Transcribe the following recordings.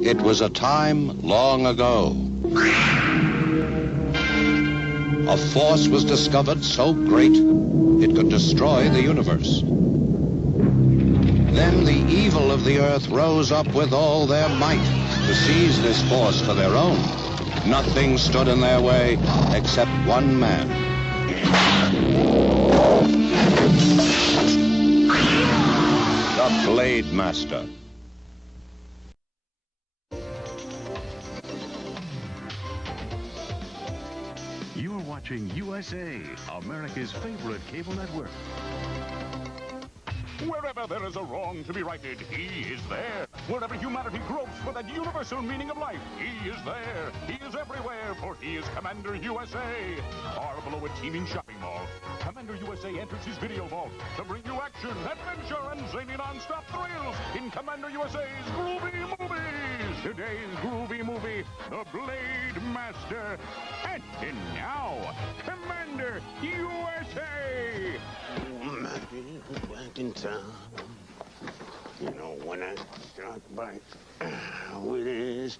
It was a time long ago. A force was discovered so great it could destroy the universe. Then the evil of the earth rose up with all their might to seize this force for their own. Nothing stood in their way except one man. The Blade Master. You're watching USA, America's favorite cable network. Wherever there is a wrong to be righted, he is there. Wherever humanity gropes for that universal meaning of life, he is there. He is everywhere, for he is Commander USA. Far below a teeming shopping mall, Commander USA enters his video vault to bring you action, adventure, and zany non-stop thrills in Commander USA's Groovy Movies. Today's Groovy movie, The Blade Master. And now, Commander USA. Back in town. You know, when I start by with this...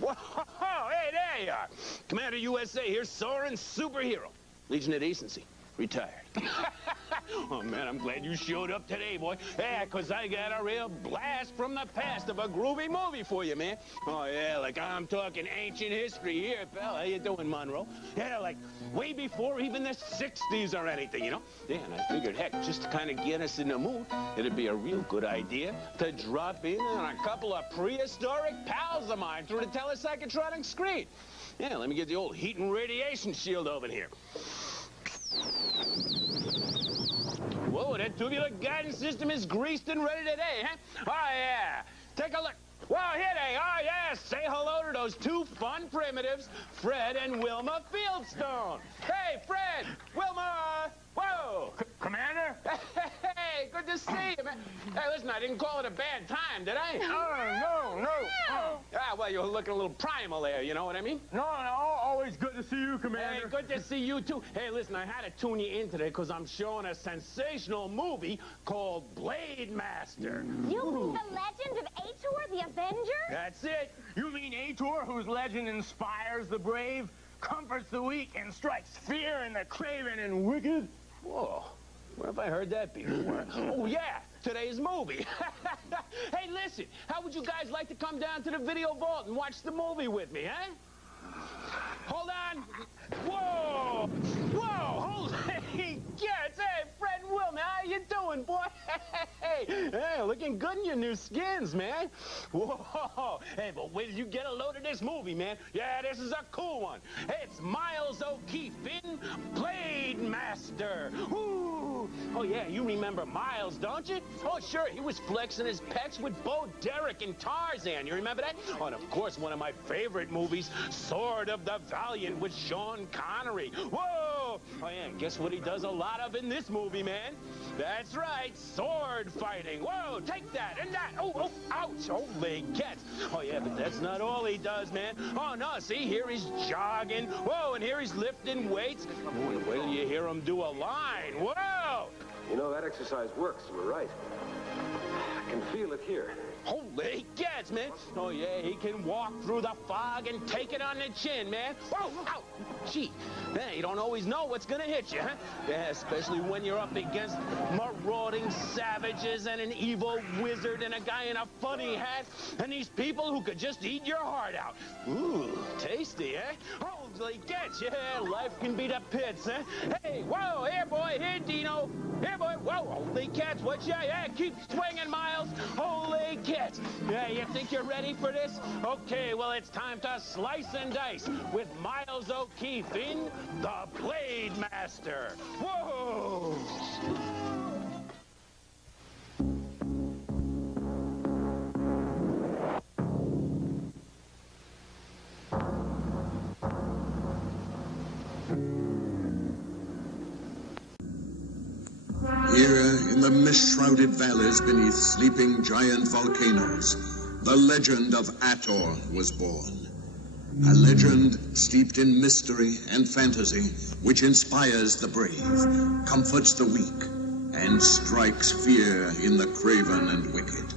Whoa, hey, there you are. Commander USA here, soaring superhero. Legion of Decency, retired. Oh, man, I'm glad you showed up today, boy. Yeah, because I got a real blast from the past of a groovy movie for you, man. Oh, yeah, like I'm talking ancient history here, pal. How you doing, Monroe? Yeah, like way before even the 60s or anything, you know? Yeah, and I figured, heck, just to kind of get us in the mood, it'd be a real good idea to drop in on a couple of prehistoric pals of mine through the telepsychotronic screen. Yeah, let me get the old heat and radiation shield open here. Whoa, that tubular guidance system is greased and ready today, huh? Oh, yeah. Take a look. Whoa, here they are, yeah. Say hello to those two fun primitives, Fred and Wilma Fieldstone. Hey, Fred, Wilma. Whoa. Commander? Hey, good to see you, man. Hey, listen, I didn't call it a bad time, did I? Oh, no. Ah, well, you're looking a little primal there, you know what I mean? No, always good to see you, Commander. Hey, good to see you, too. Hey, listen, I had to tune you in today because I'm showing a sensational movie called Blade Master. You mean the legend of Ator, the Avenger? That's it. You mean Ator, whose legend inspires the brave, comforts the weak, and strikes fear in the craven and wicked? Whoa, where have I heard that before? Oh, yeah, today's movie. Hey, listen, how would you guys like to come down to the video vault and watch the movie with me, huh? Hold on. Whoa, holy cats. Hey, Fred and Wilma, how you doing, boy? Hey, looking good in your new skins, man. Whoa, hey, but wait till you get a load of this movie, man. Yeah, this is a cool one. Hey, it's Miles O'Keefe in Blade Master. Ooh. Oh, yeah, you remember Miles, don't you? Oh, sure, he was flexing his pecs with Bo Derek and Tarzan. You remember that? Oh, and of course, one of my favorite movies, Sword of the Valiant with Sean Connery. Whoa! Oh, yeah, guess what he does a lot of in this movie, man? That's right, sword fighting. Whoa, take that and that. Oh, ouch. Holy cats. Oh, yeah, but that's not all he does, man. Oh, no, see, here he's jogging. Whoa, and here he's lifting weights. Oh, wait till you hear him do a line. Whoa! You know, that exercise works. You were right. I can feel it here. Holy cats, man. Oh, yeah, he can walk through the fog and take it on the chin, man. Whoa, ow, gee. Man, you don't always know what's gonna hit you, huh? Yeah, especially when you're up against marauding savages and an evil wizard and a guy in a funny hat and these people who could just eat your heart out. Ooh, tasty, eh? Holy cats, yeah, life can be the pits, huh? Hey, whoa, here, boy, here, Dino. Here, boy, whoa, holy cats, what ya? Yeah, keep swinging, Miles. Holy cats. Yeah, you think you're ready for this? Okay, well, it's time to slice and dice with Miles O'Keefe in The Blade Master. Whoa! Here, in the mist-shrouded valleys beneath sleeping giant volcanoes, the legend of Ator was born. A legend steeped in mystery and fantasy, which inspires the brave, comforts the weak, and strikes fear in the craven and wicked.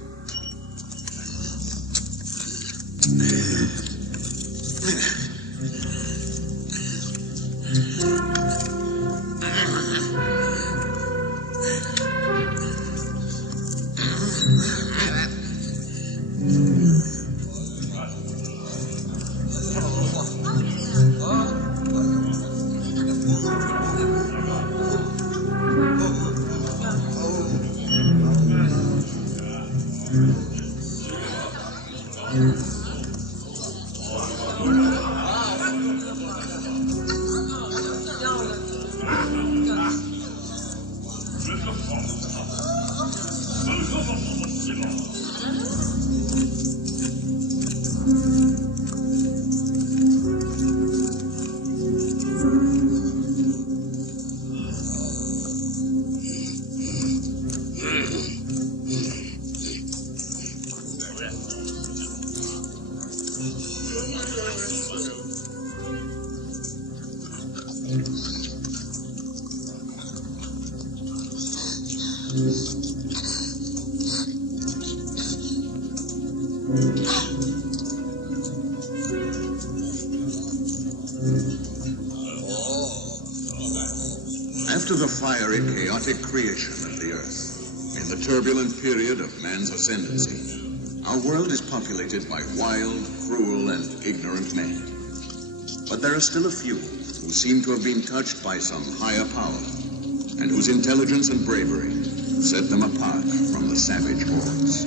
After the fiery, chaotic creation of the Earth, in the turbulent period of man's ascendancy, our world is populated by wild, cruel, and ignorant men. But there are still a few who seem to have been touched by some higher power, and whose intelligence and bravery set them apart from the savage hordes.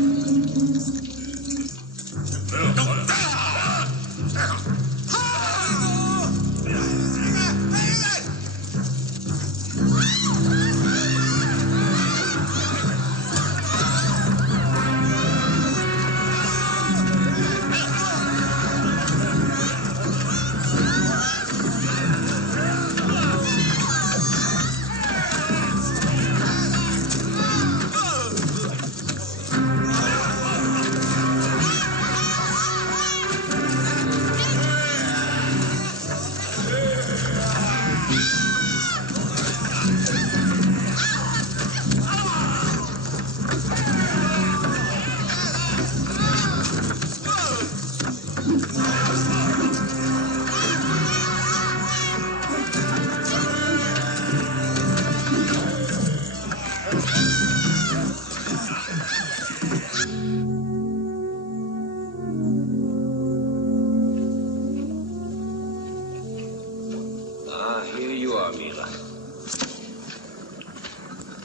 Here you are, Mila.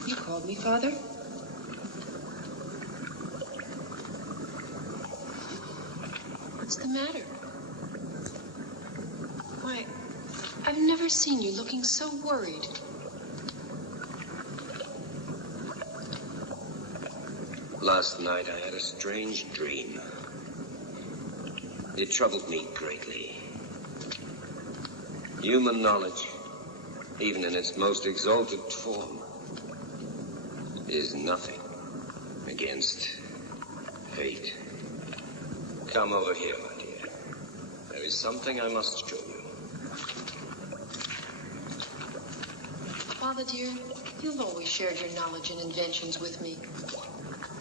You called me, Father? What's the matter? Why, I've never seen you looking so worried. Last night I had a strange dream. It troubled me greatly. Human knowledge, even in its most exalted form, is nothing against fate. Come over here, my dear. There is something I must show you. Father, dear, you've always shared your knowledge and inventions with me.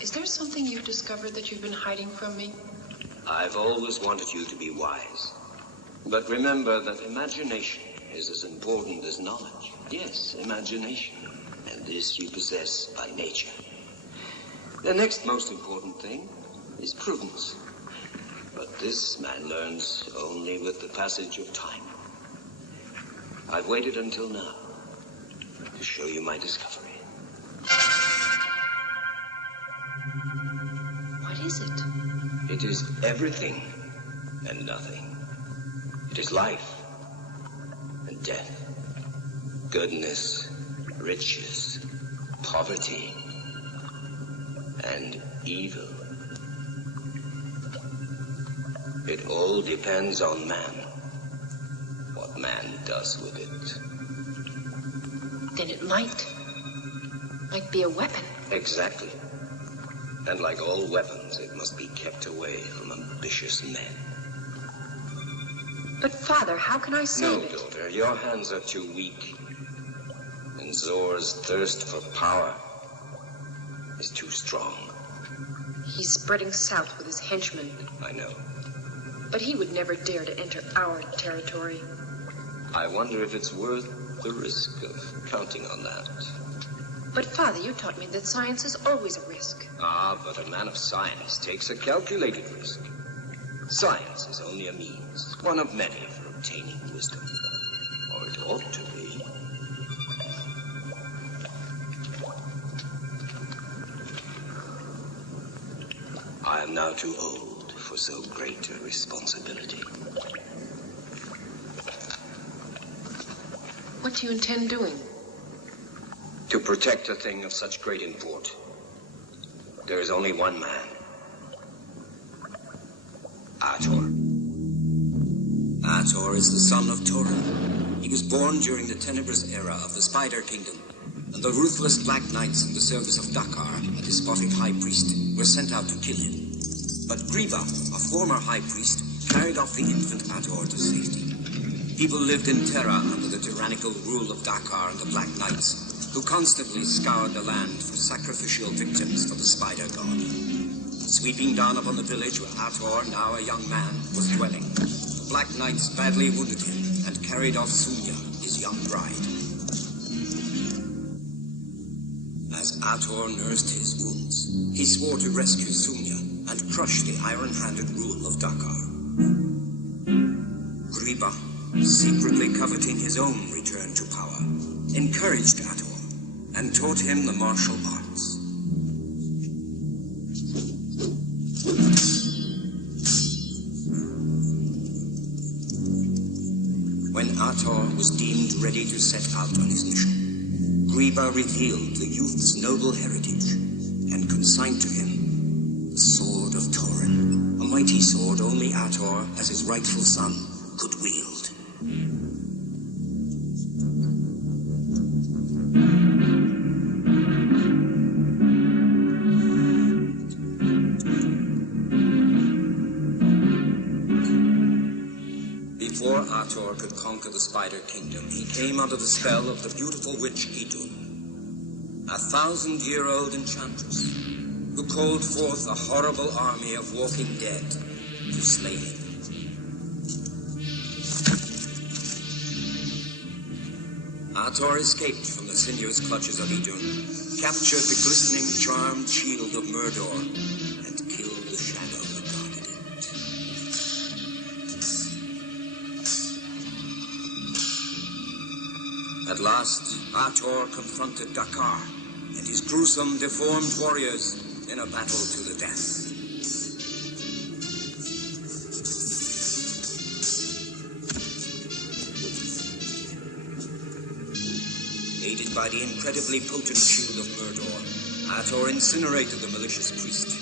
Is there something you've discovered that you've been hiding from me? I've always wanted you to be wise. But remember that imagination is as important as knowledge. Yes, imagination. And this you possess by nature. The next most important thing is prudence. But this man learns only with the passage of time. I've waited until now to show you my discovery. What is it? It is everything and nothing. It is life and death, goodness, riches, poverty, and evil. It all depends on man, what man does with it. Then it might be a weapon. Exactly. And like all weapons, it must be kept away from ambitious men. But, Father, how can I save it? No, daughter, your hands are too weak. And Zor's thirst for power is too strong. He's spreading south with his henchmen. I know. But he would never dare to enter our territory. I wonder if it's worth the risk of counting on that. But, Father, you taught me that science is always a risk. Ah, but a man of science takes a calculated risk. Science is only a means, one of many for obtaining wisdom. Or it ought to be. I am now too old for so great a responsibility. What do you intend doing? To protect a thing of such great import, there is only one man. Ator. Ator is the son of Torin. He was born during the tenebrous era of the Spider Kingdom, and the ruthless Black Knights in the service of Dhaka, a despotic high priest, were sent out to kill him. But Griva, a former high priest, carried off the infant Ator to safety. People lived in terror under the tyrannical rule of Dhaka and the Black Knights, who constantly scoured the land for sacrificial victims for the Spider God. Sweeping down upon the village where Ator, now a young man, was dwelling, the Black Knights badly wounded him and carried off Sunya, his young bride. As Ator nursed his wounds, he swore to rescue Sunya and crush the iron-handed rule of Dhaka. Griba, secretly coveting his own return to power, encouraged Ator and taught him the martial arts. When Ator was deemed ready to set out on his mission, Griba revealed the youth's noble heritage and consigned to him the Sword of Torin, a mighty sword only Ator, as his rightful son, could wield. Before Ator could conquer the Spider Kingdom, he came under the spell of the beautiful witch Idun, a 1,000-year-old enchantress who called forth a horrible army of walking dead to slay him. Ator escaped from the sinuous clutches of Idun, captured the glistening, charmed shield of Murdor, and killed the shadow that guarded it. At last, Ator confronted Dhaka and his gruesome, deformed warriors in a battle to the death. Aided by the incredibly potent shield of Murdor, Ator incinerated the malicious priest.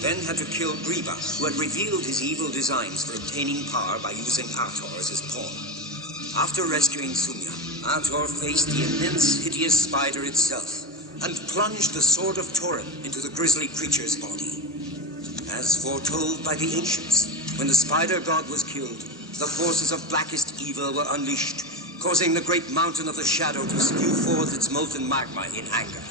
Then had to kill Griba, who had revealed his evil designs for obtaining power by using Ator as his pawn. After rescuing Sunya, Ator faced the immense, hideous spider itself and plunged the Sword of Torin into the grisly creature's body. As foretold by the ancients, when the Spider God was killed, the forces of blackest evil were unleashed, causing the great mountain of the shadow to spew forth its molten magma in anger.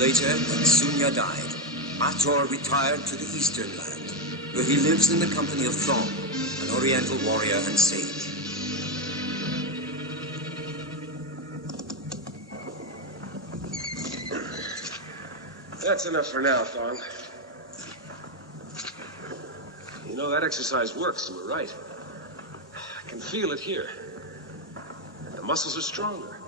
Later, when Sunya died, Ator retired to the Eastern Land, where he lives in the company of Thong, an Oriental warrior and sage. That's enough for now, Thong. You know, that exercise works, you were right. I can feel it here. And the muscles are stronger.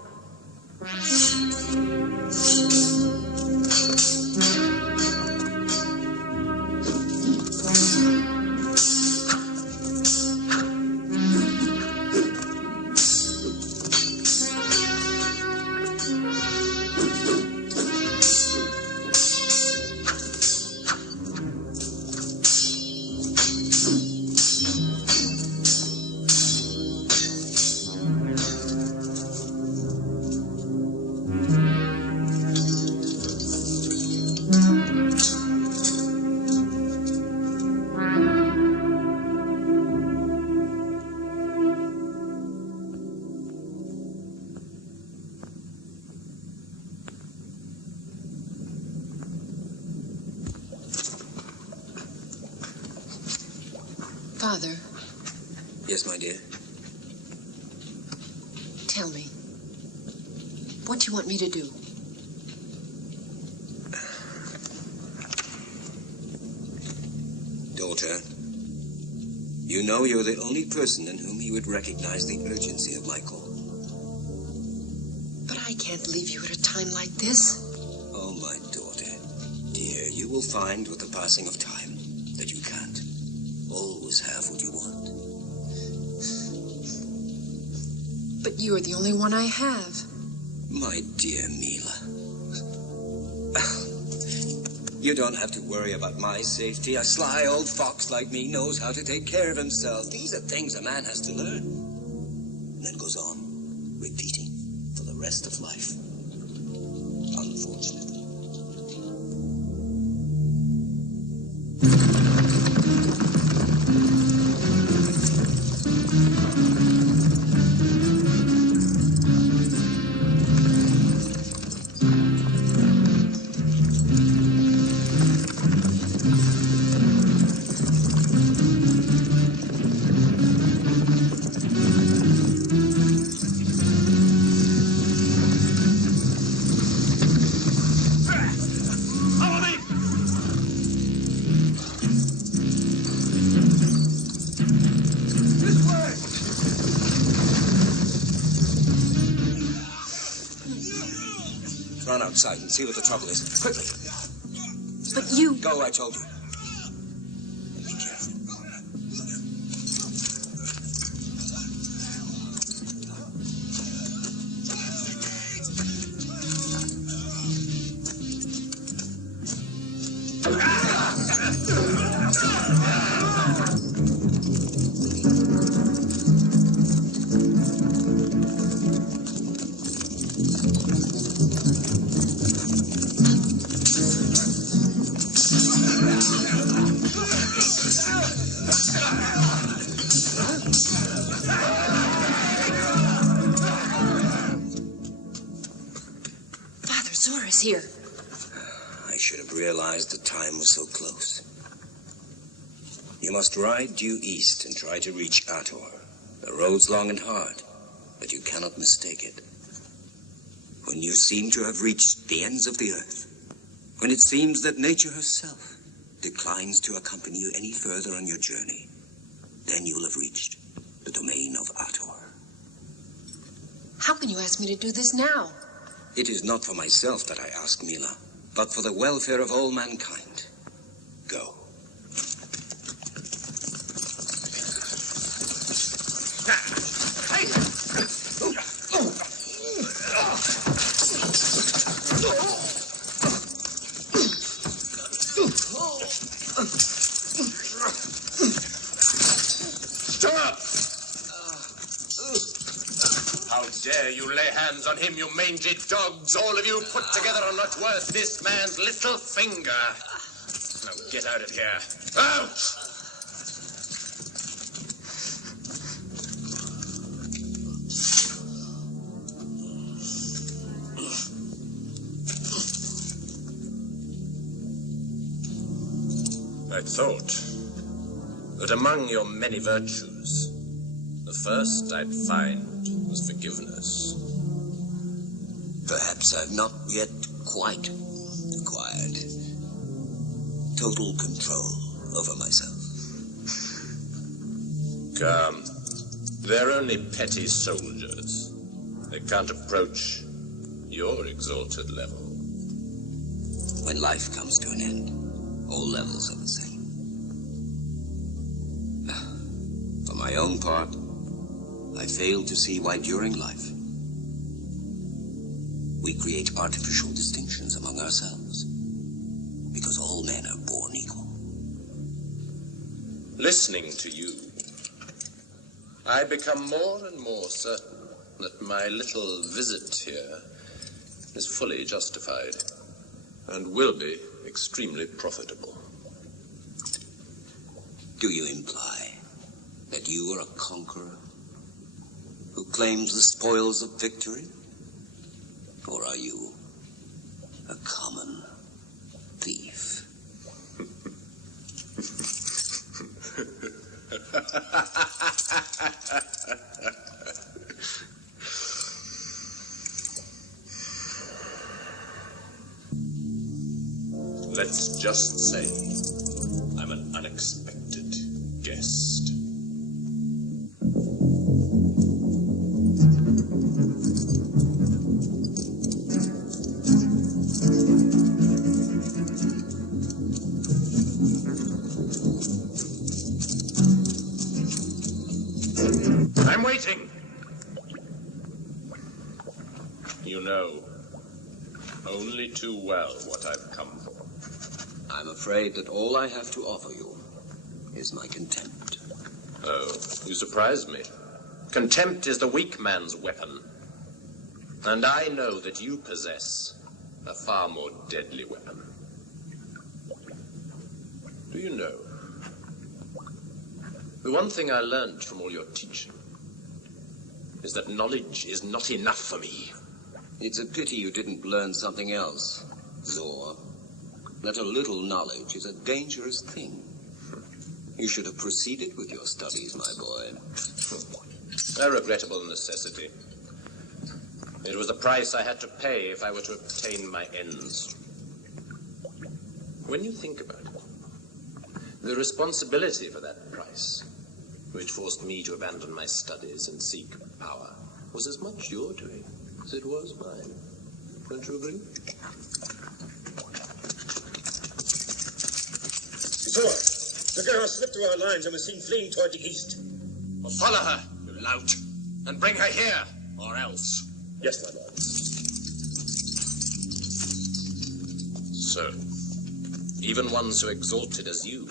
Father. Yes, my dear? Tell me. What do you want me to do? Daughter, You know you're the only person in whom he would recognize the urgency of my call. But I can't leave you at a time like this. Oh, my daughter. Dear, you will find with the passing of time that you can't always have what you want. But you are the only one I have. My dear Mila. You don't have to worry about my safety. A sly old fox like me knows how to take care of himself. These are things a man has to learn. And then goes on, repeating for the rest of life. Unfortunately. Run outside and see what the trouble is. Quickly. But you... Go, I told you. And be careful. Here. I should have realized the time was so close. You must ride due east and try to reach Ator. The road's long and hard, but you cannot mistake it. When you seem to have reached the ends of the earth, when it seems that nature herself declines to accompany you any further on your journey, then you will have reached the domain of Ator. How can you ask me to do this now? It is not for myself that I ask, Mila, but for the welfare of all mankind. Go. Stop! How dare you lay hands on him, you mangy dogs? All of you put together are not worth this man's little finger. Now get out of here. Out! I thought that among your many virtues, the first I'd find was forgiveness. Perhaps I've not yet quite acquired total control over myself. Come, they're only petty soldiers. They can't approach your exalted level. When life comes to an end, all levels are the same. For my own part, I fail to see why during life we create artificial distinctions among ourselves, because all men are born equal. Listening to you, I become more and more certain that my little visit here is fully justified and will be extremely profitable. Do you imply that you are a conqueror who claims the spoils of victory? Or are you a common thief? Let's just say I'm an unexpected guest. I'm waiting. You know only too well what I've come for. I'm afraid that all I have to offer you is my contempt. Oh, you surprise me. Contempt is the weak man's weapon. And I know that you possess a far more deadly weapon. Do you know, the one thing I learned from all your teaching is that knowledge is not enough for me. It's a pity you didn't learn something else, Zor. That a little knowledge is a dangerous thing. You should have proceeded with your studies, my boy. A regrettable necessity. It was the price I had to pay if I were to obtain my ends. When you think about it, the responsibility for that price, which forced me to abandon my studies and seek power, was as much your doing as it was mine. Don't you agree? Zor, the girl slipped through our lines and was seen fleeing toward the east. Well, follow her, you lout, and bring her here, or else. Yes, my lord. So, even one so exalted as you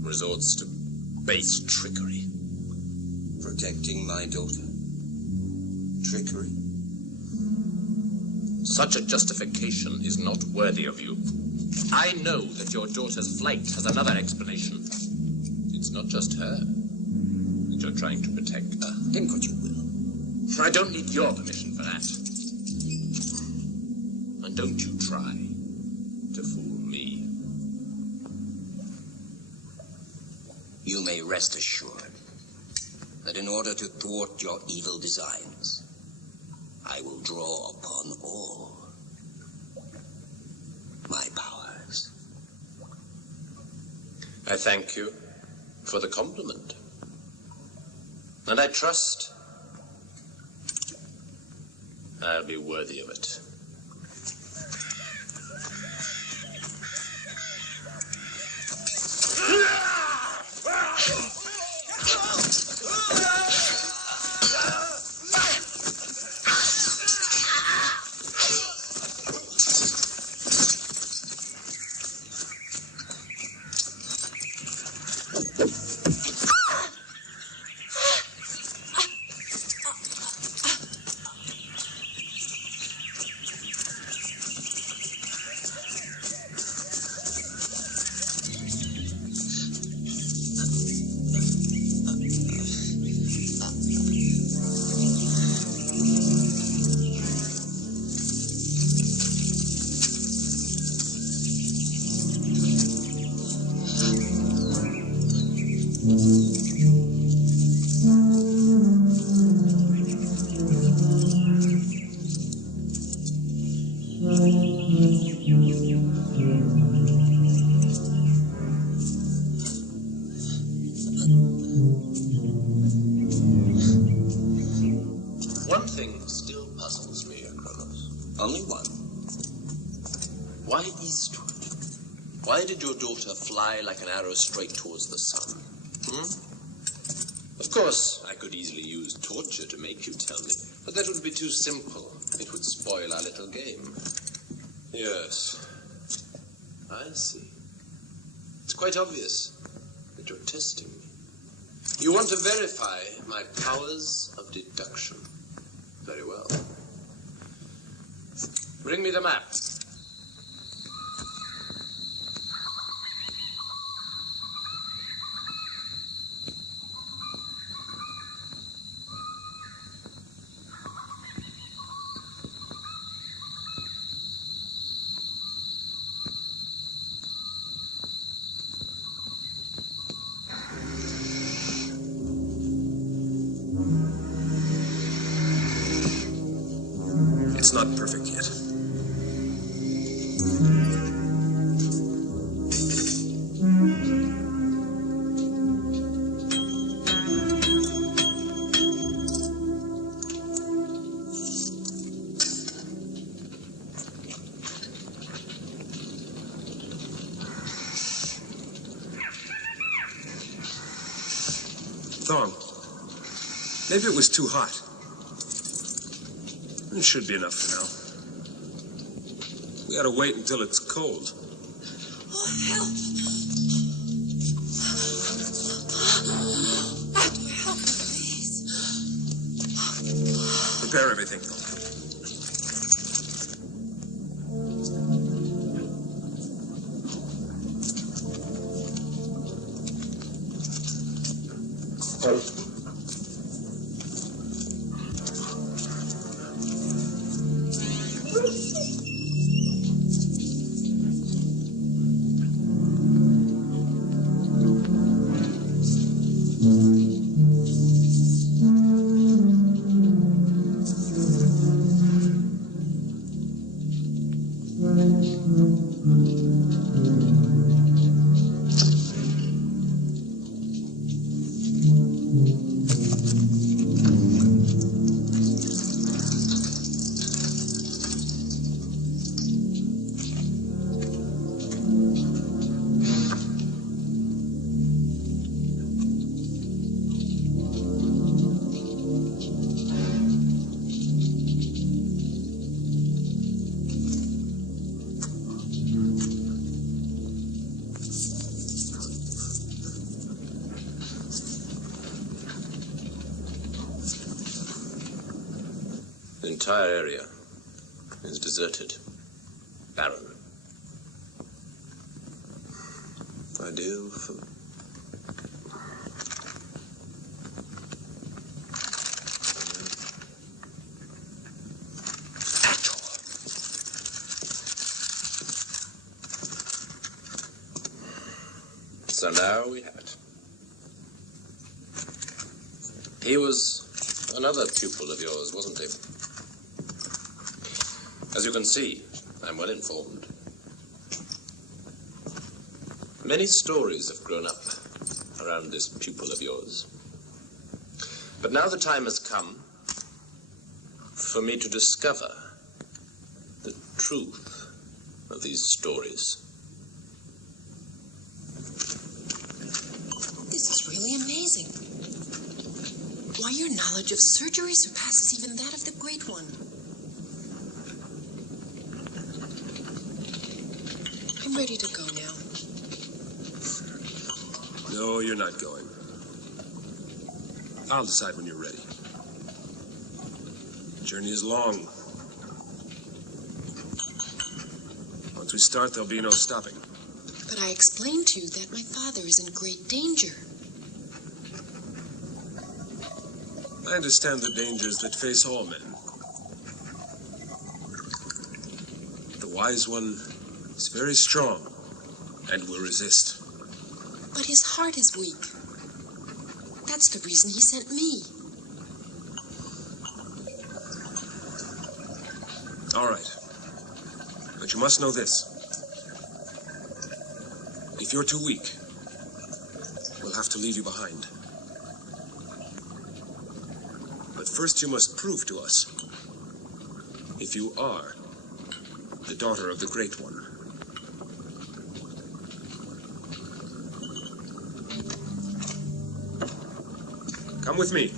resorts to base trickery. Protecting my daughter. Trickery? Such a justification is not worthy of you. I know that your daughter's flight has another explanation. It's not just her that you're trying to protect. Think what you will. I don't need your permission for that. And don't you try to fool me. You may rest assured that in order to thwart your evil designs, I will draw upon all my powers. I thank you for the compliment. And I trust I'll be worthy of it. One thing still puzzles me, Kronos. Only one. Why eastward? Why did your daughter fly like an arrow straight towards the sun? Of course, I could easily use torture to make you tell me, but that would be too simple. It would spoil our little game. Yes, I see. It's quite obvious that you're testing me. You want to verify my powers of deduction. Very well. Bring me the map. It's not perfect yet. Thong, Maybe it was too hot. It should be enough for now. We ought to wait until it's cold. Oh, help! Ator, help me, please. Prepare everything, Thong. The entire area is deserted, barren. Ideal for... Ator. So now we have it. He was another pupil of yours, wasn't he? As you can see, I'm well informed. Many stories have grown up around this pupil of yours. But now the time has come for me to discover the truth of these stories. This is really amazing. Why, your knowledge of surgery surpasses even that of the Great One. I'm ready to go now. No, you're not going. I'll decide when you're ready. The journey is long. Once we start, there'll be no stopping. But I explained to you that my father is in great danger. I understand the dangers that face all men. The wise one is very strong and will resist. But his heart is weak. That's the reason he sent me. All right. But you must know this. If you're too weak, we'll have to leave you behind. But first you must prove to us if you are the daughter of the Great One. Come with me.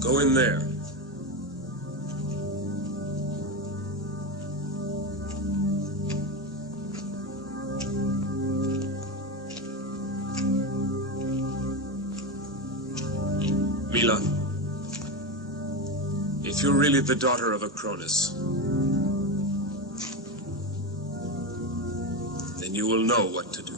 Go in there. Mila, if you're really the daughter of a Cronus, then you will know what to do.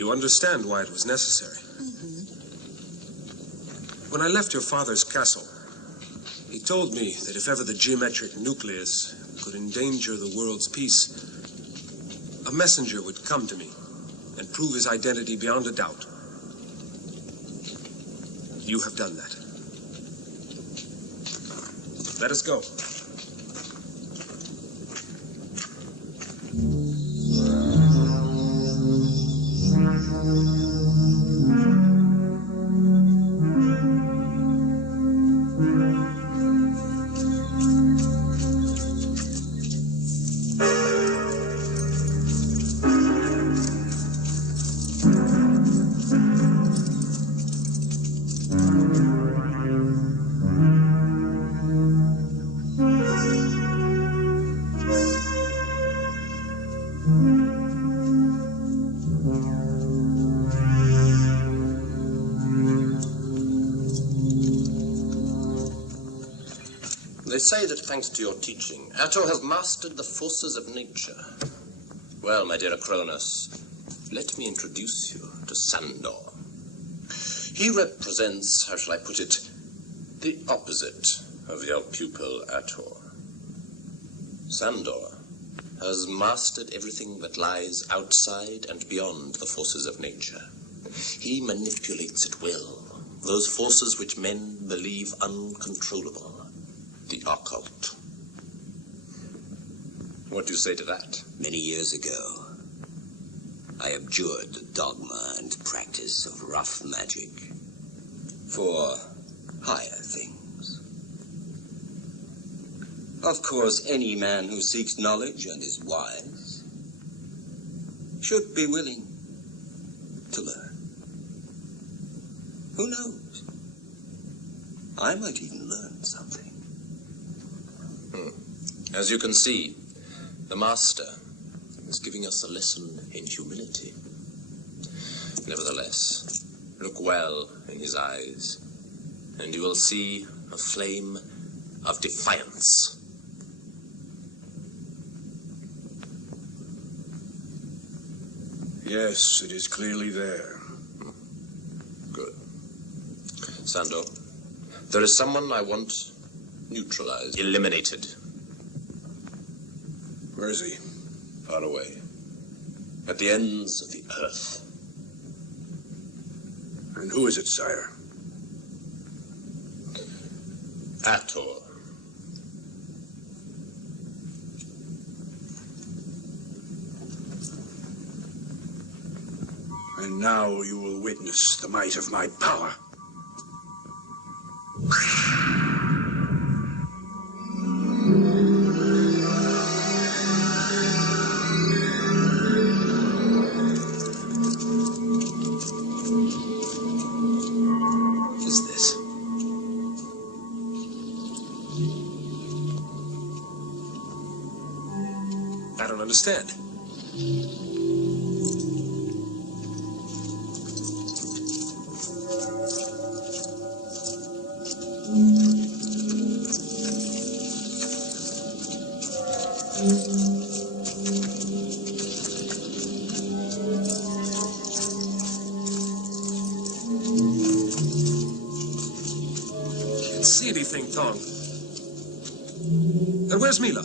You understand why it was necessary. When I left your father's castle, he told me that if ever the geometric nucleus could endanger the world's peace, a messenger would come to me and prove his identity beyond a doubt. You have done that. Let us go. They say that thanks to your teaching, Ator has mastered the forces of nature. Well, my dear Cronus, let me introduce you to Sando. He represents, how shall I put it, the opposite of your pupil Ator. Sando has mastered everything that lies outside and beyond the forces of nature. He manipulates at will those forces which men believe uncontrollable. The occult. What do you say to that? Many years ago, I abjured the dogma and practice of rough magic for higher things. Of course, any man who seeks knowledge and is wise should be willing to learn. Who knows? I might even learn something. As you can see, the Master is giving us a lesson in humility. Nevertheless, look well in his eyes, and you will see a flame of defiance. Yes, it is clearly there. Good. Sando, there is someone I want neutralized, eliminated. Where is he? Far away. At the ends of the earth. And who is it, sire? Ator. And now you will witness the might of my power. Understand? Can't see anything, Thong. And where's Mila?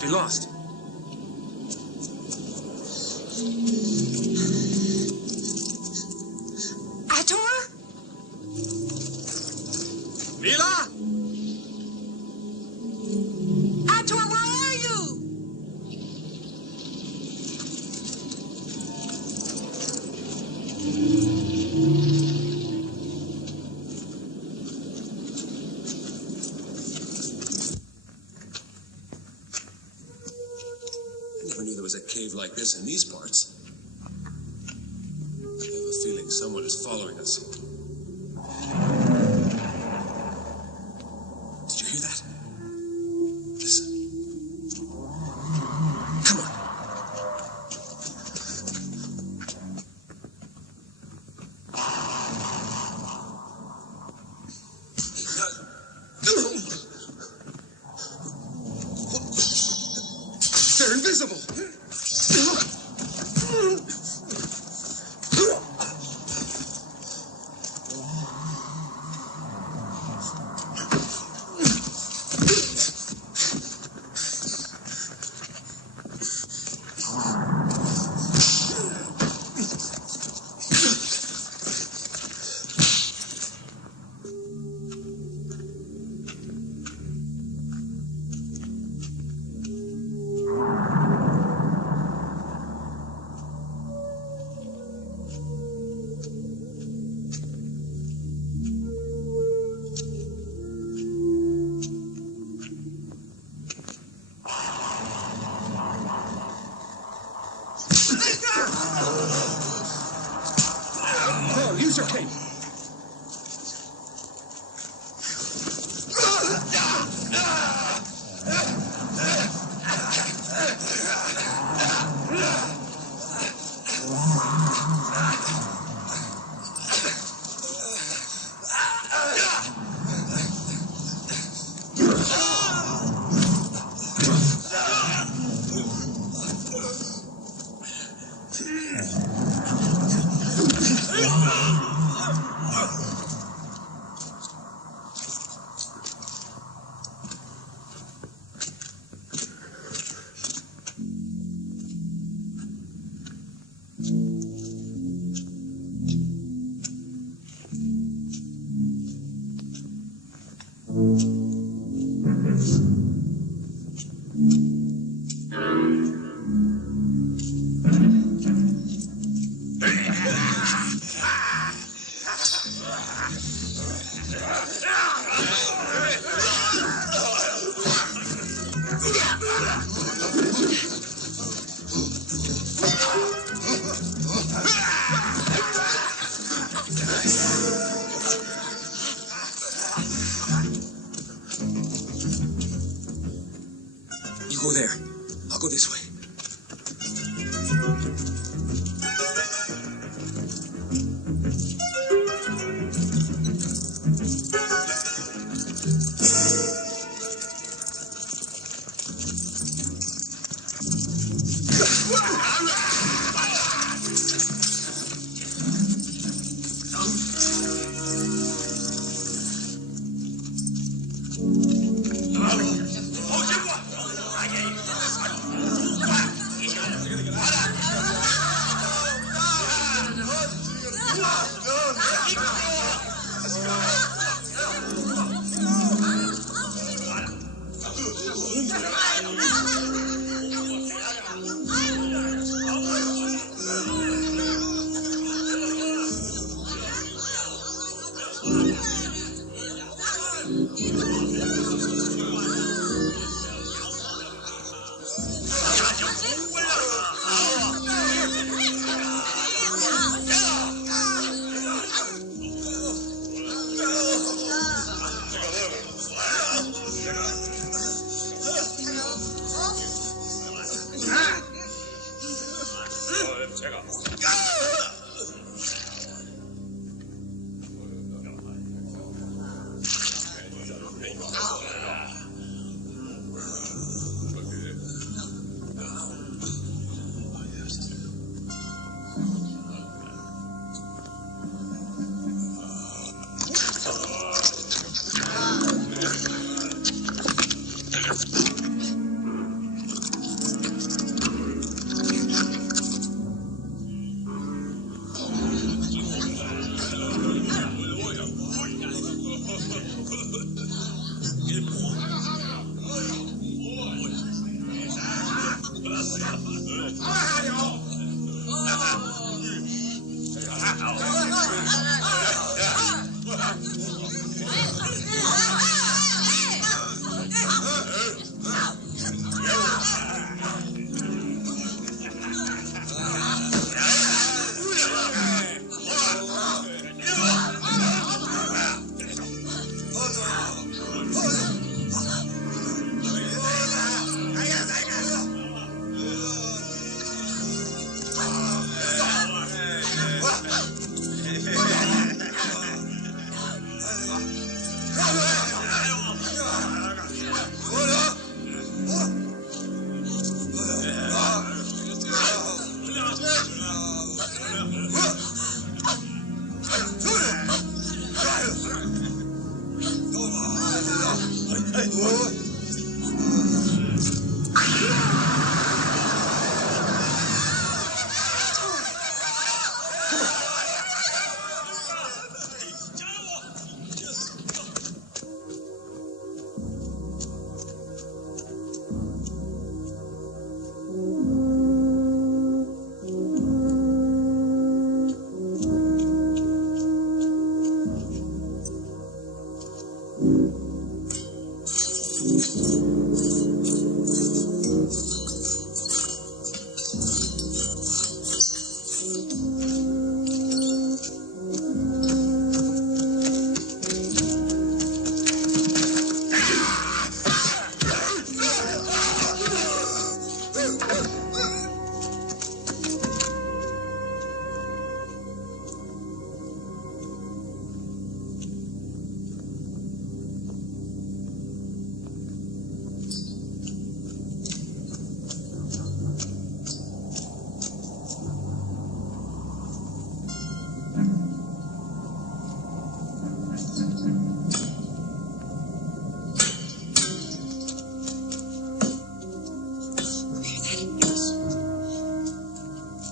Be lost. Ator? Mila? Ator, where are you? A cave like this in these parts. I have a feeling someone is following us. Did you hear that? Listen. Come on. You go there. I'll go this way.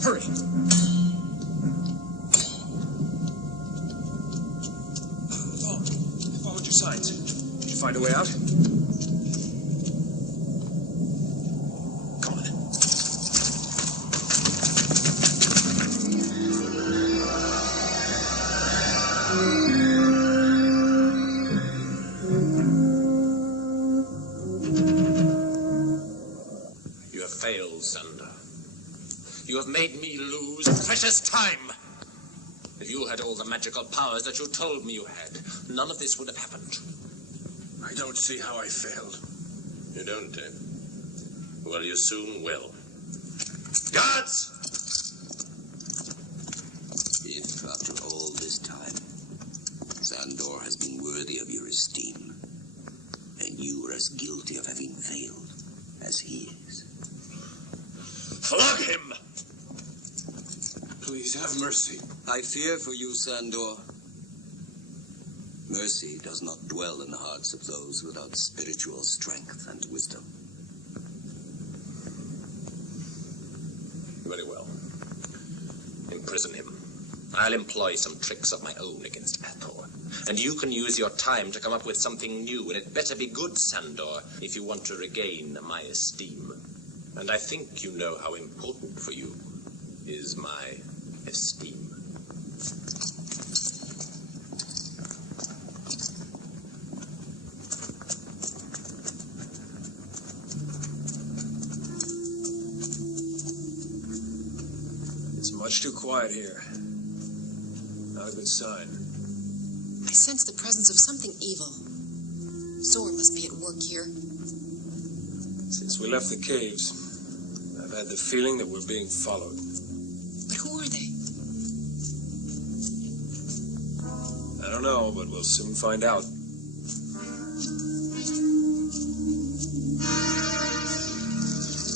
Hurry! Thong, I followed your signs. Did you find a way out? You have failed, Sando. You have made me lose precious time. If you had all the magical powers that you told me you had, none of this would have happened. I don't see how I failed. You don't, eh? Well, you soon will. Guards! If, after all this time, Sandor has been worthy of your esteem, and you are as guilty of having failed as he is. Flog him! Please have mercy. I fear for you, Sandor. Mercy does not dwell in the hearts of those without spiritual strength and wisdom. Very well. Imprison him. I'll employ some tricks of my own against Ator. And you can use your time to come up with something new, and it better be good, Sandor, if you want to regain my esteem. And I think you know how important for you is my esteem. It's much too quiet here. Not a good sign. I sense the presence of something evil. Zor must be at work here. Since we left the caves, I've had the feeling that we're being followed. But who are they? I don't know, but we'll soon find out.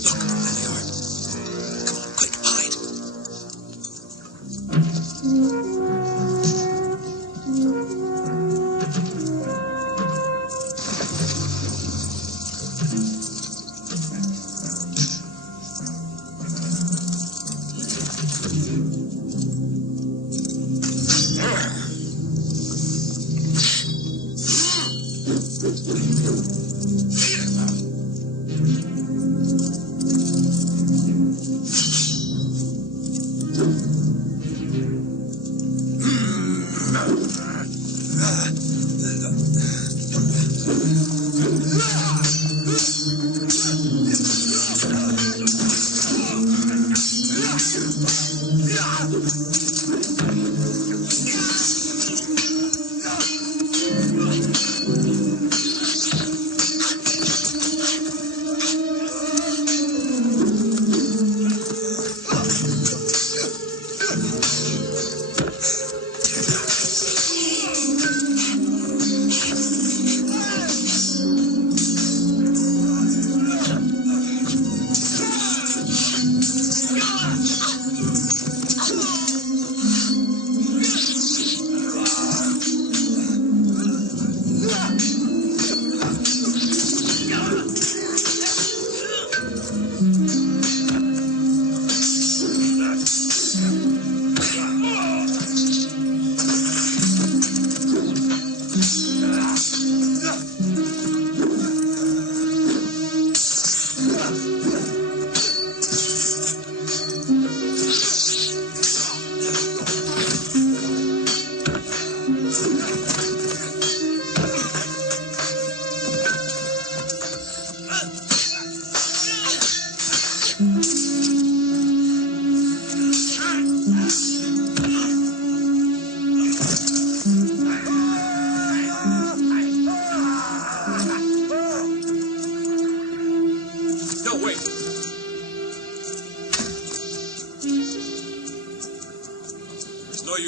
Look, there they are. Come on, quick, hide.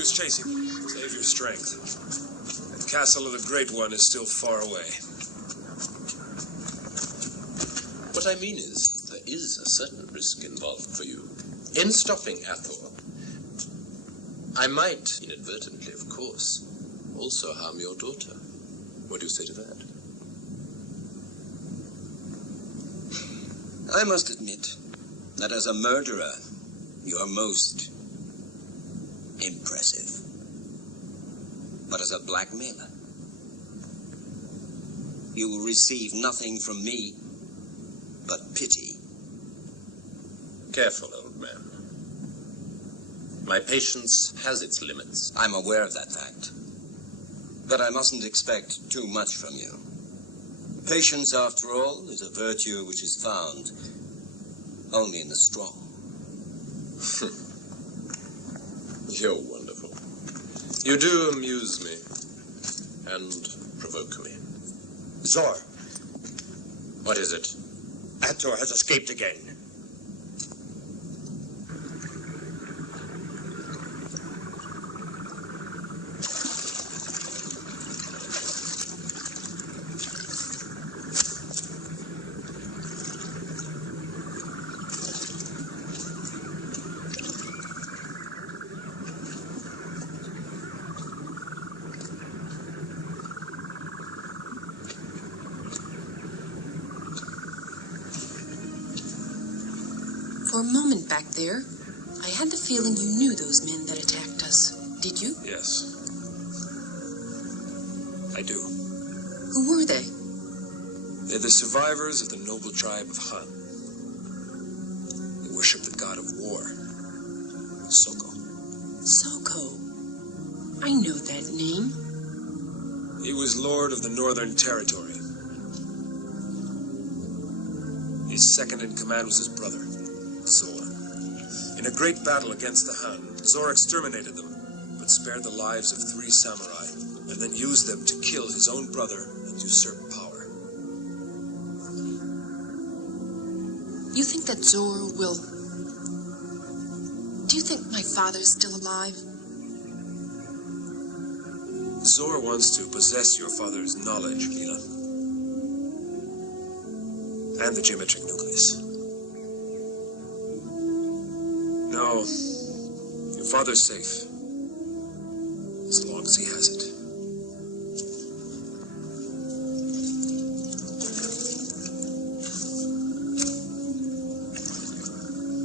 Chasing them. Save your strength. The castle of the Great One is still far away. What I mean is, there is a certain risk involved for you. In stopping Ator, I might, inadvertently of course, also harm your daughter. What do you say to that? I must admit that as a murderer, you are most impressive. But as a blackmailer, You will receive nothing from me but pity. Careful, old man. My patience has its limits. I'm aware of that fact. But I mustn't expect too much from you. Patience, after all, is a virtue which is found only in the strong. You're wonderful. You do amuse me and provoke me. Zor, What is it? Ator has escaped again. For a moment back there, I had the feeling you knew those men that attacked us. Did you? Yes. I do. Who were they? They're the survivors of the noble tribe of Han. They worship the god of war, Soko. Soko. I know that name. He was lord of the Northern Territory. His second in command was his brother, Zor. In a great battle against the Han, Zor exterminated them, but spared the lives of 3 samurai, and then used them to kill his own brother and usurp power. You think that Zor will... Do you think my father's still alive? Zor wants to possess your father's knowledge, Mila. And the geometric nucleus. No, your father's safe. As long as he has it.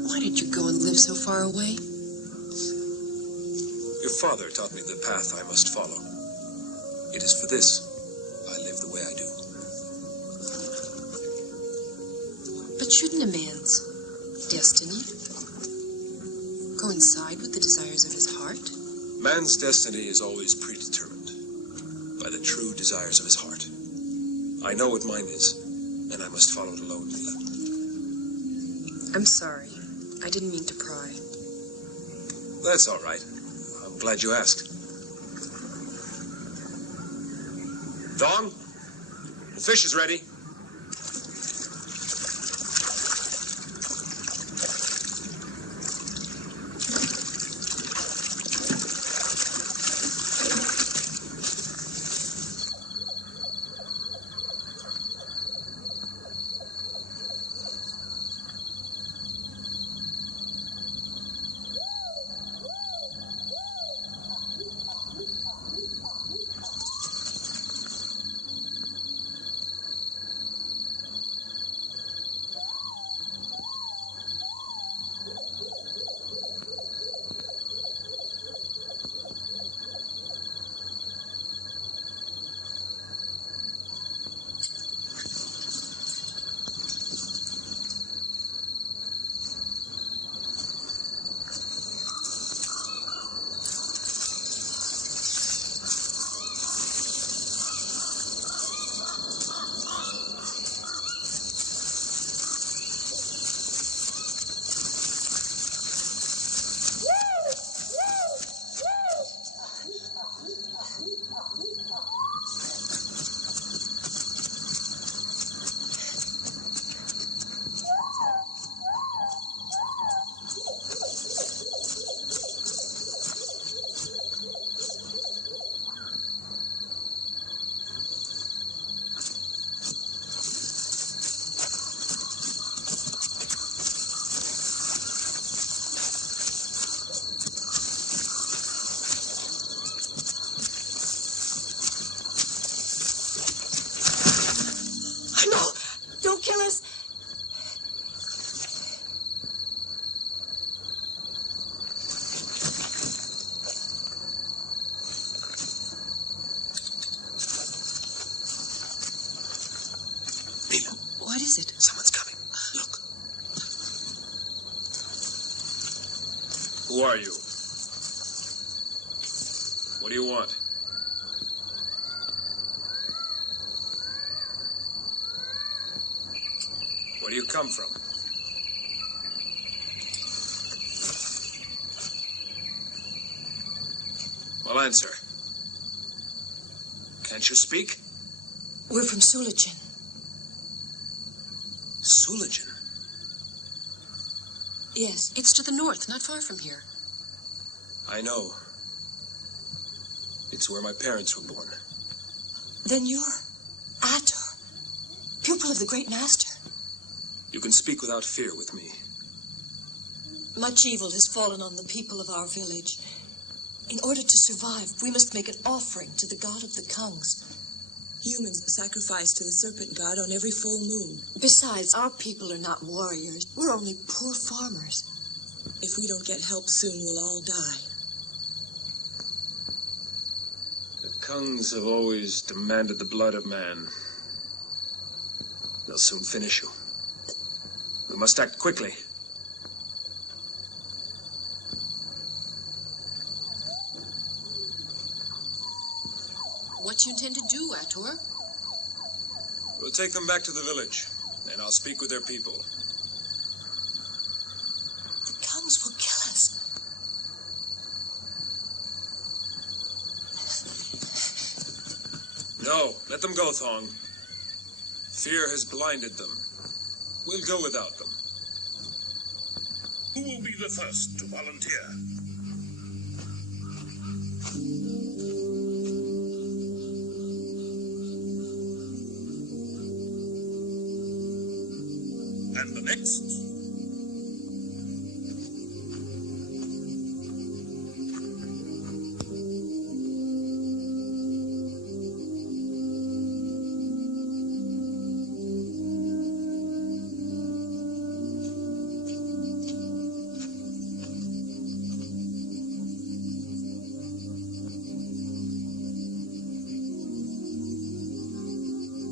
Why did you go and live so far away? Your father taught me the path I must follow. It is for this I live the way I do. But shouldn't a man's destiny coincide with the desires of his heart? Man's destiny is always predetermined by the true desires of his heart. I know what mine is, and I must follow it alone, Mila. I'm sorry. I didn't mean to pry. That's all right. I'm glad you asked. Thong, the fish is ready. is it? Someone's coming. Look. Who are you? What do you want? Where do you come from? Well, answer. Can't you speak? We're from Sulachin. Sulachin? Yes, it's to the north, not far from here. I know. It's where my parents were born. Then you're Ator, pupil of the great master. You can speak without fear with me. Much evil has fallen on the people of our village. In order to survive, we must make an offering to the god of the Kungs. Humans sacrifice to the serpent god on every full moon. Besides, our people are not warriors. We're only poor farmers. If we don't get help soon, we'll all die. The Kungs have always demanded the blood of man. They'll soon finish you. We must act quickly. What do you intend to do, Ator? We'll take them back to the village, and I'll speak with their people. The Kungs will kill us. No, let them go, Thong. Fear has blinded them. We'll go without them. Who will be the first to volunteer? And the next?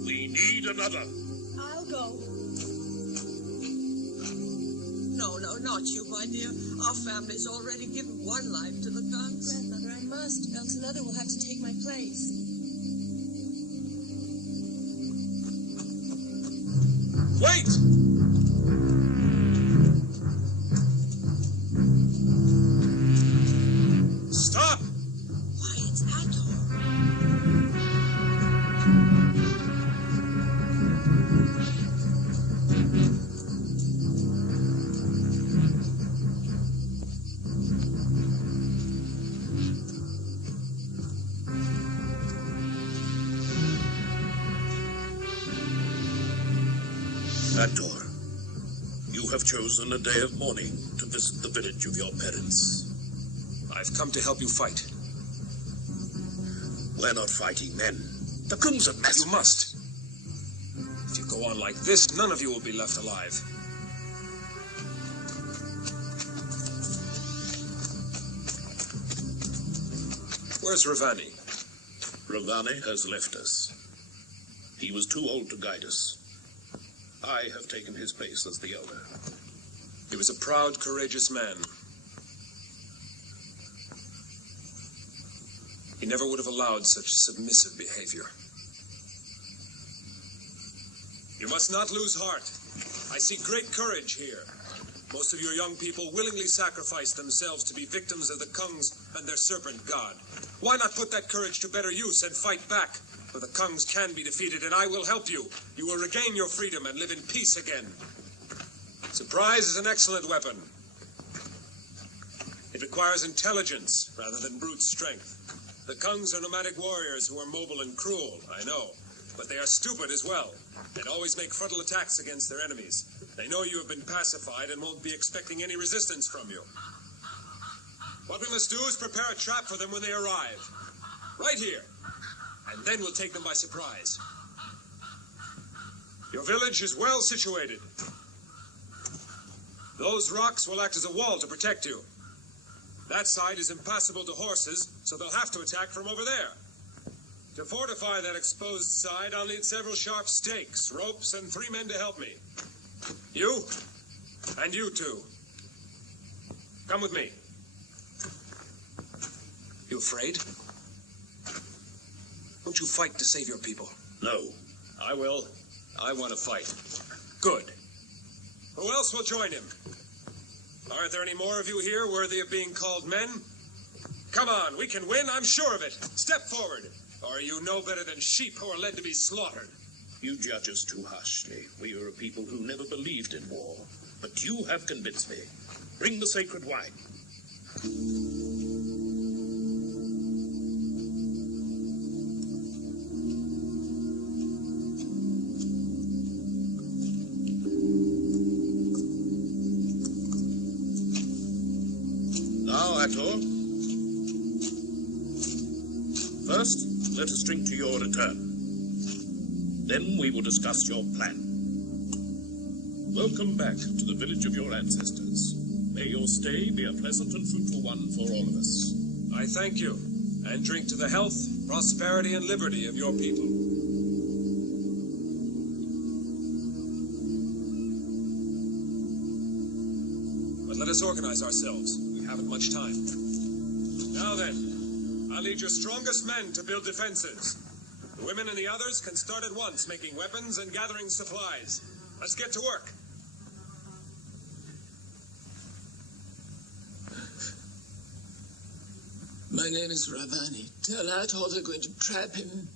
We need another. I'll go. No, not you, my dear. Our family's already given one life to the Kungs. Grandmother, I must, else another will have to take my place. Wait! Stop! Why, it's Ator. Ator, you have chosen a day of mourning to visit the village of your parents. I've come to help you fight. We're not fighting men. The Kungs are massacred. You must. If you go on like this, none of you will be left alive. Where's Ravani? Ravani has left us. He was too old to guide us. I have taken his place as the elder. He was a proud, courageous man. He never would have allowed such submissive behavior. You must not lose heart. I see great courage here. Most of your young people willingly sacrifice themselves to be victims of the Kungs and their serpent god. Why not put that courage to better use and fight back? For the Kungs can be defeated, and I will help you. You will regain your freedom and live in peace again. Surprise is an excellent weapon. It requires intelligence rather than brute strength. The Kungs are nomadic warriors who are mobile and cruel, I know. But they are stupid as well, and always make frontal attacks against their enemies. They know you have been pacified and won't be expecting any resistance from you. What we must do is prepare a trap for them when they arrive. Right here. And then we'll take them by surprise. Your village is well situated. Those rocks will act as a wall to protect you. That side is impassable to horses, so they'll have to attack from over there. To fortify that exposed side, I'll need several sharp stakes, ropes, and 3 men to help me. You, and you two. Come with me. You afraid? Won't you fight to save your people? No. I will. I want to fight. Good. Who else will join him? Aren't there any more of you here worthy of being called men? Come on, we can win, I'm sure of it. Step forward. Or are you no better than sheep who are led to be slaughtered? You judge us too harshly. We are a people who never believed in war. But you have convinced me. Bring the sacred wine. Now, Ator. First, let us drink to your return. Then we will discuss your plan. Welcome back to the village of your ancestors. May your stay be a pleasant and fruitful one for all of us. I thank you, and drink to the health, prosperity, and liberty of your people. But let us organize ourselves. We haven't much time. Now then, I'll need your strongest men to build defenses. The women and the others can start at once making weapons and gathering supplies. Let's get to work. My name is Ravani. Tell Ator they're going to trap him.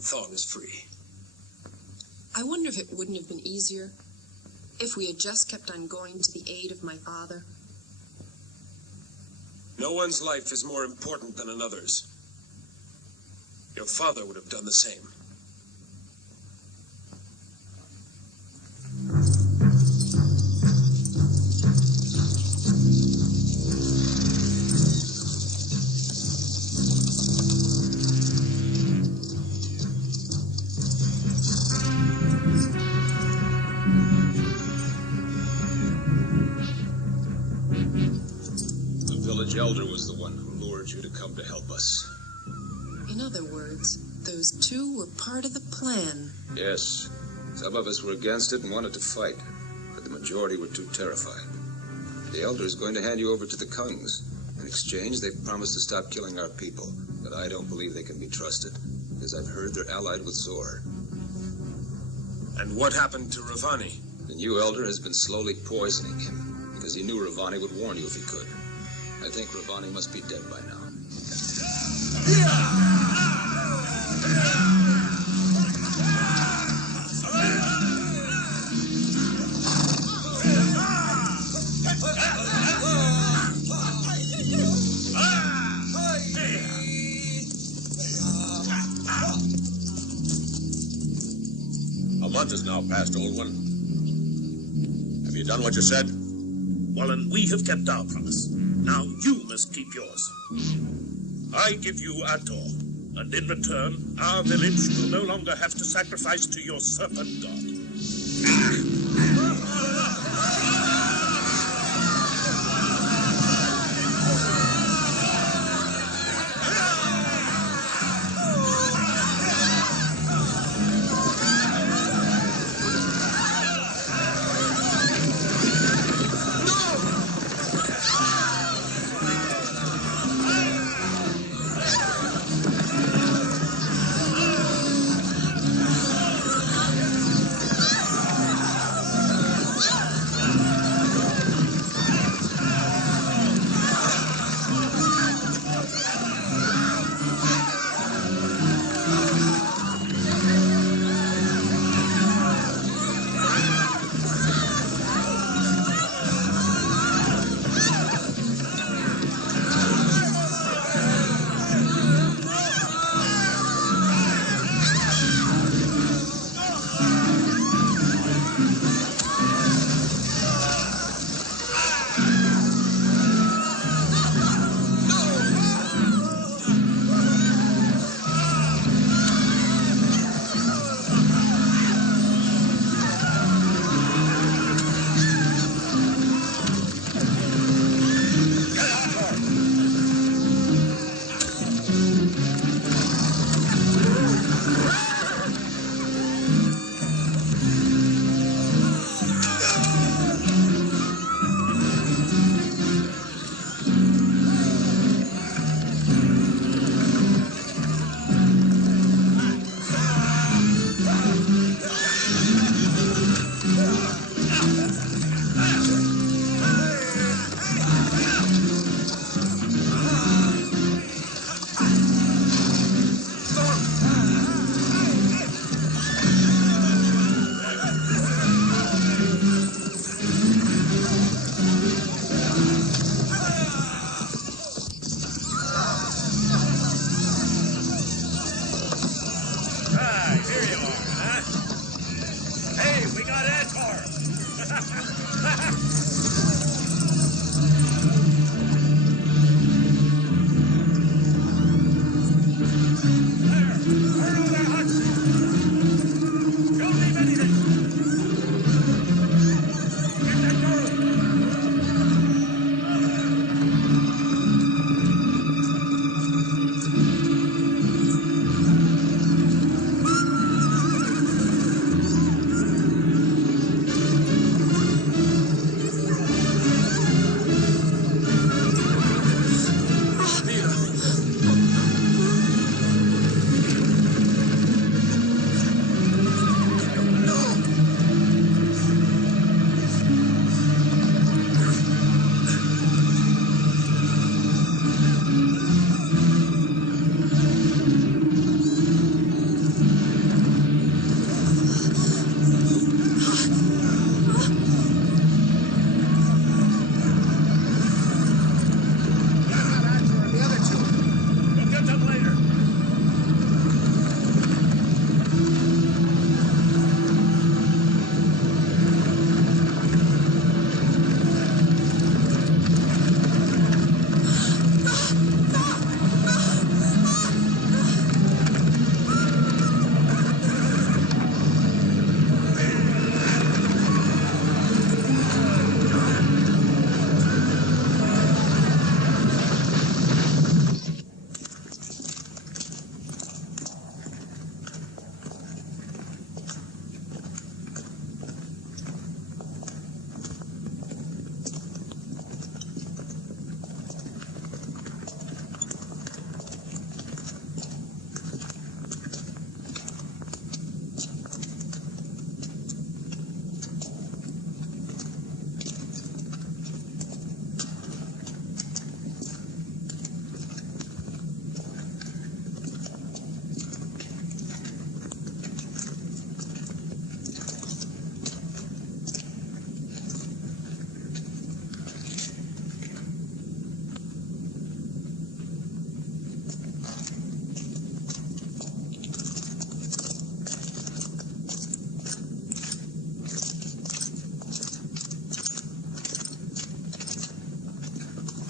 Thong is free. I wonder if it wouldn't have been easier if we had just kept on going to the aid of my father. No one's life is more important than another's. Your father would have done the same. Elder was the one who lured you to come to help us. In other words, those two were part of the plan. Yes. Some of us were against it and wanted to fight, but the majority were too terrified. The Elder is going to hand you over to the Kungs. In exchange, they've promised to stop killing our people, but I don't believe they can be trusted, because I've heard they're allied with Zor. And what happened to Ravani? The new Elder has been slowly poisoning him, because he knew Ravani would warn you if he could. I think Ravani must be dead by now. A month has now passed, old one. Have you done what you said? Well, and we have kept our promise. Now you must keep yours. I give you Ator, and in return, our village will no longer have to sacrifice to your serpent god.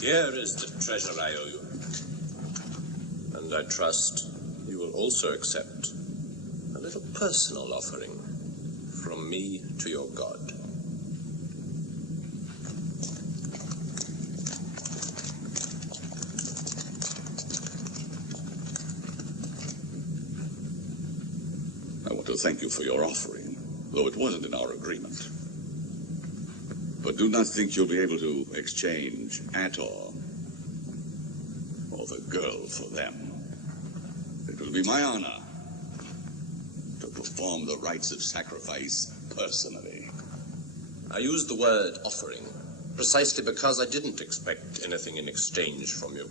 Here is the treasure I owe you. And I trust you will also accept a little personal offering from me to your god. I want to thank you for your offering, though it wasn't in our agreement. But do not think you'll be able to exchange Ator or the girl for them. It will be my honor to perform the rites of sacrifice personally. I used the word offering precisely because I didn't expect anything in exchange from you.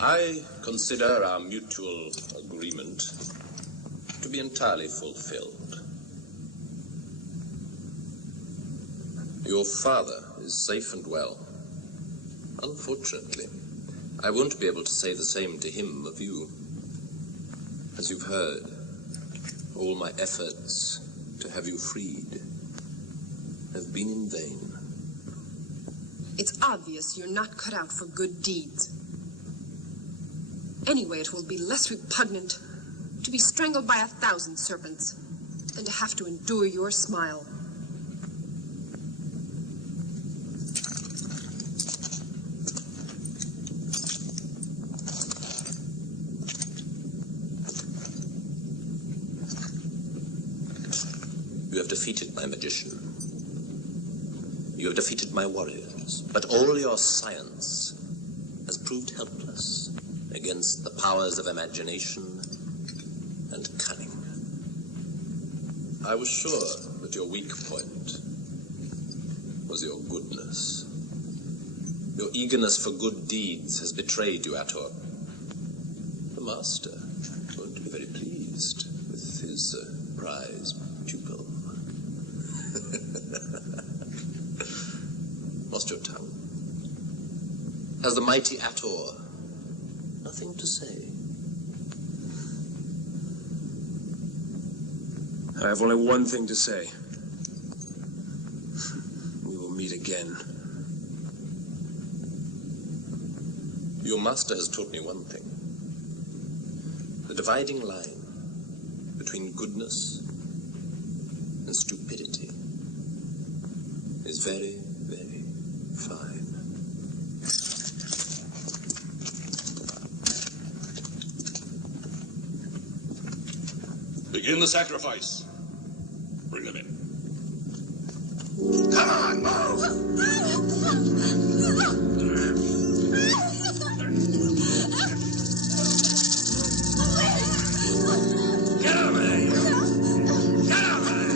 I consider our mutual agreement to be entirely fulfilled. Your father is safe and well. Unfortunately, I won't be able to say the same to him of you. As you've heard, all my efforts to have you freed have been in vain. It's obvious you're not cut out for good deeds. Anyway, it will be less repugnant to be strangled by 1,000 serpents than to have to endure your smile. You have defeated my magician. You have defeated my warriors. But all your science has proved helpless against the powers of imagination and cunning. I was sure that your weak point was your goodness. Your eagerness for good deeds has betrayed you, Ator. The master won't be very pleased with his prize pupil. Lost your tongue? Has the mighty Ator nothing to say? I have only one thing to say. We will meet again. Your master has taught me one thing. The dividing line between goodness and stupidity is very, very fine. Begin the sacrifice. Bring them in. Come on, move! Get over there! Get over there!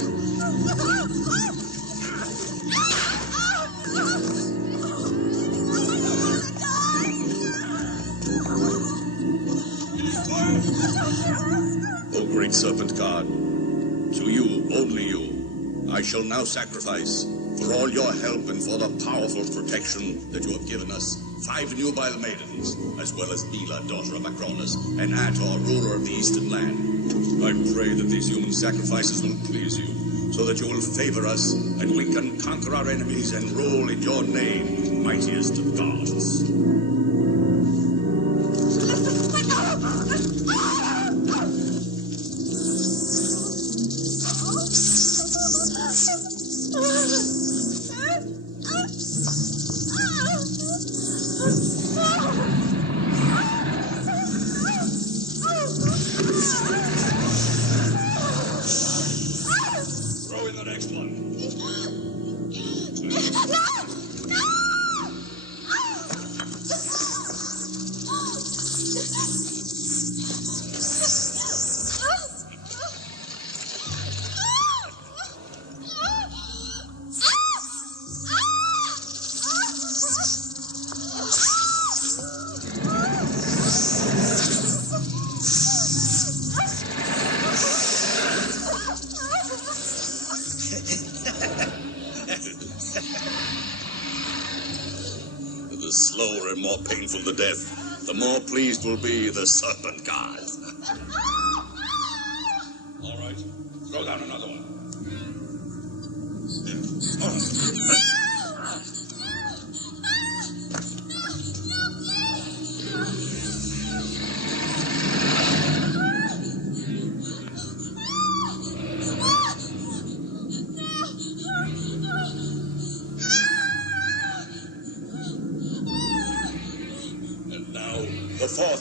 O great serpent god, to you, only you, I shall now sacrifice for all your help and for the powerful protection that you have given us, 5 nubile maidens, as well as Mila, daughter of Acronis, and Ator, ruler of the eastern land. I pray that these human sacrifices will please you, so that you will favor us, and we can conquer our enemies and rule in your name, mightiest of gods. The slower and more painful the death, the more pleased will be the serpent god. All right, throw down another one.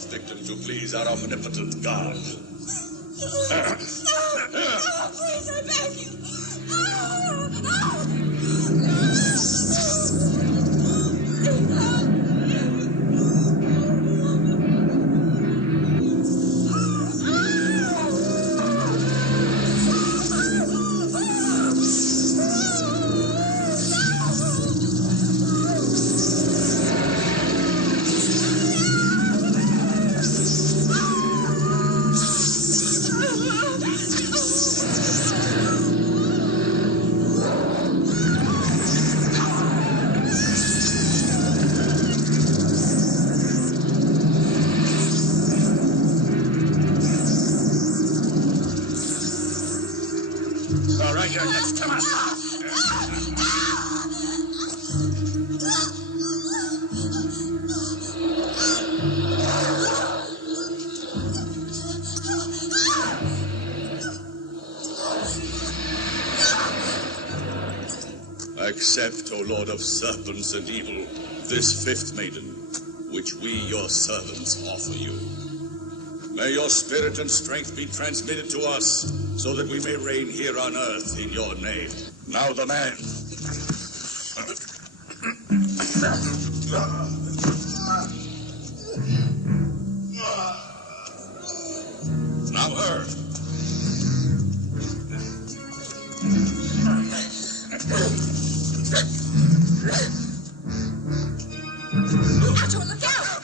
victim to please our omnipotent God. Please, I beg you. All right, you're next to us. Accept, O Lord of serpents and evil, this fifth maiden, which we, your servants, offer you. May your spirit and strength be transmitted to us, so that we may reign here on earth in your name. Now the man. Now her. Ator, look out!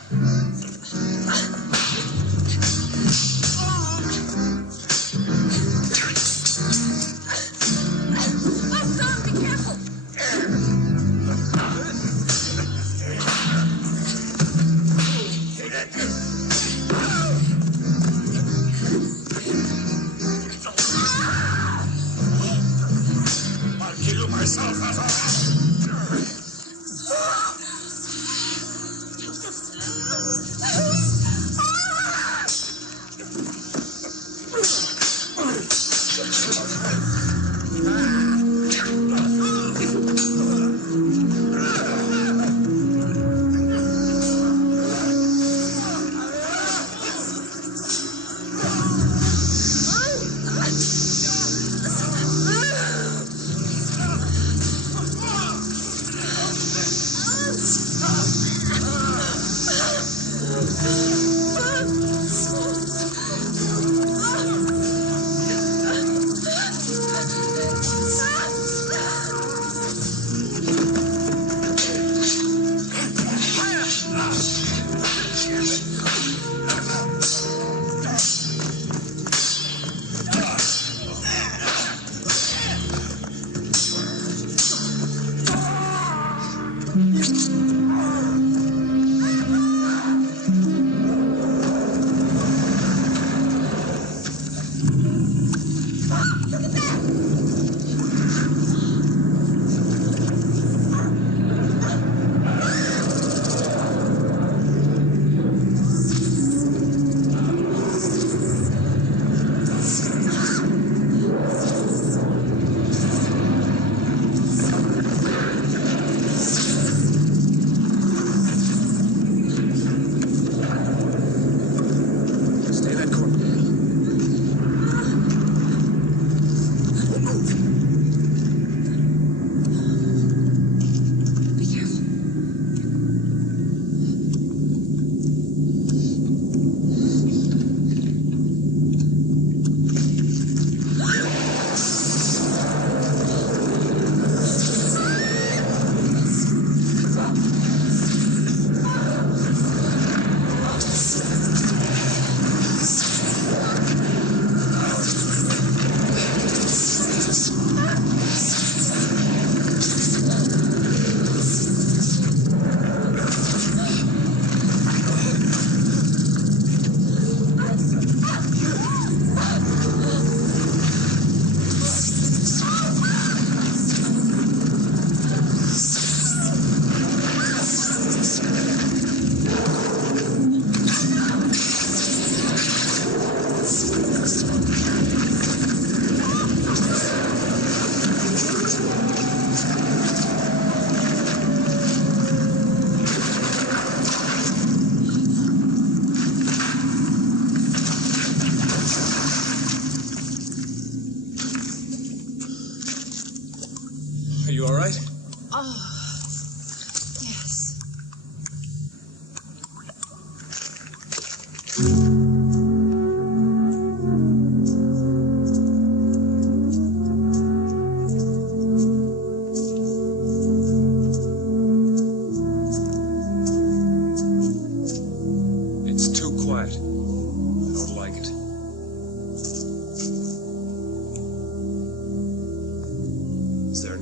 Oh, Thong, be careful!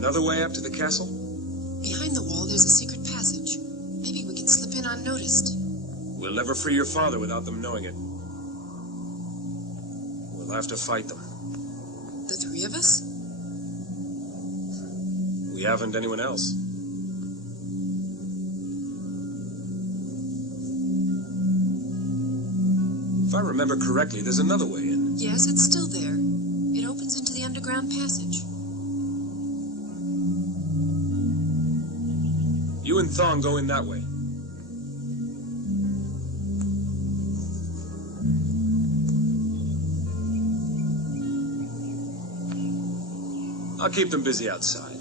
Another way up to the castle? Behind the wall, there's a secret passage. Maybe we can slip in unnoticed. We'll never free your father without them knowing it. We'll have to fight them. The three of us? We haven't anyone else. If I remember correctly, there's another way in. Yes, it's still there. It opens into the underground passage. You and Thong go in that way. I'll keep them busy outside.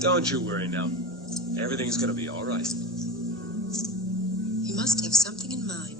Don't you worry now. Everything's gonna be all right. You must have something in mind.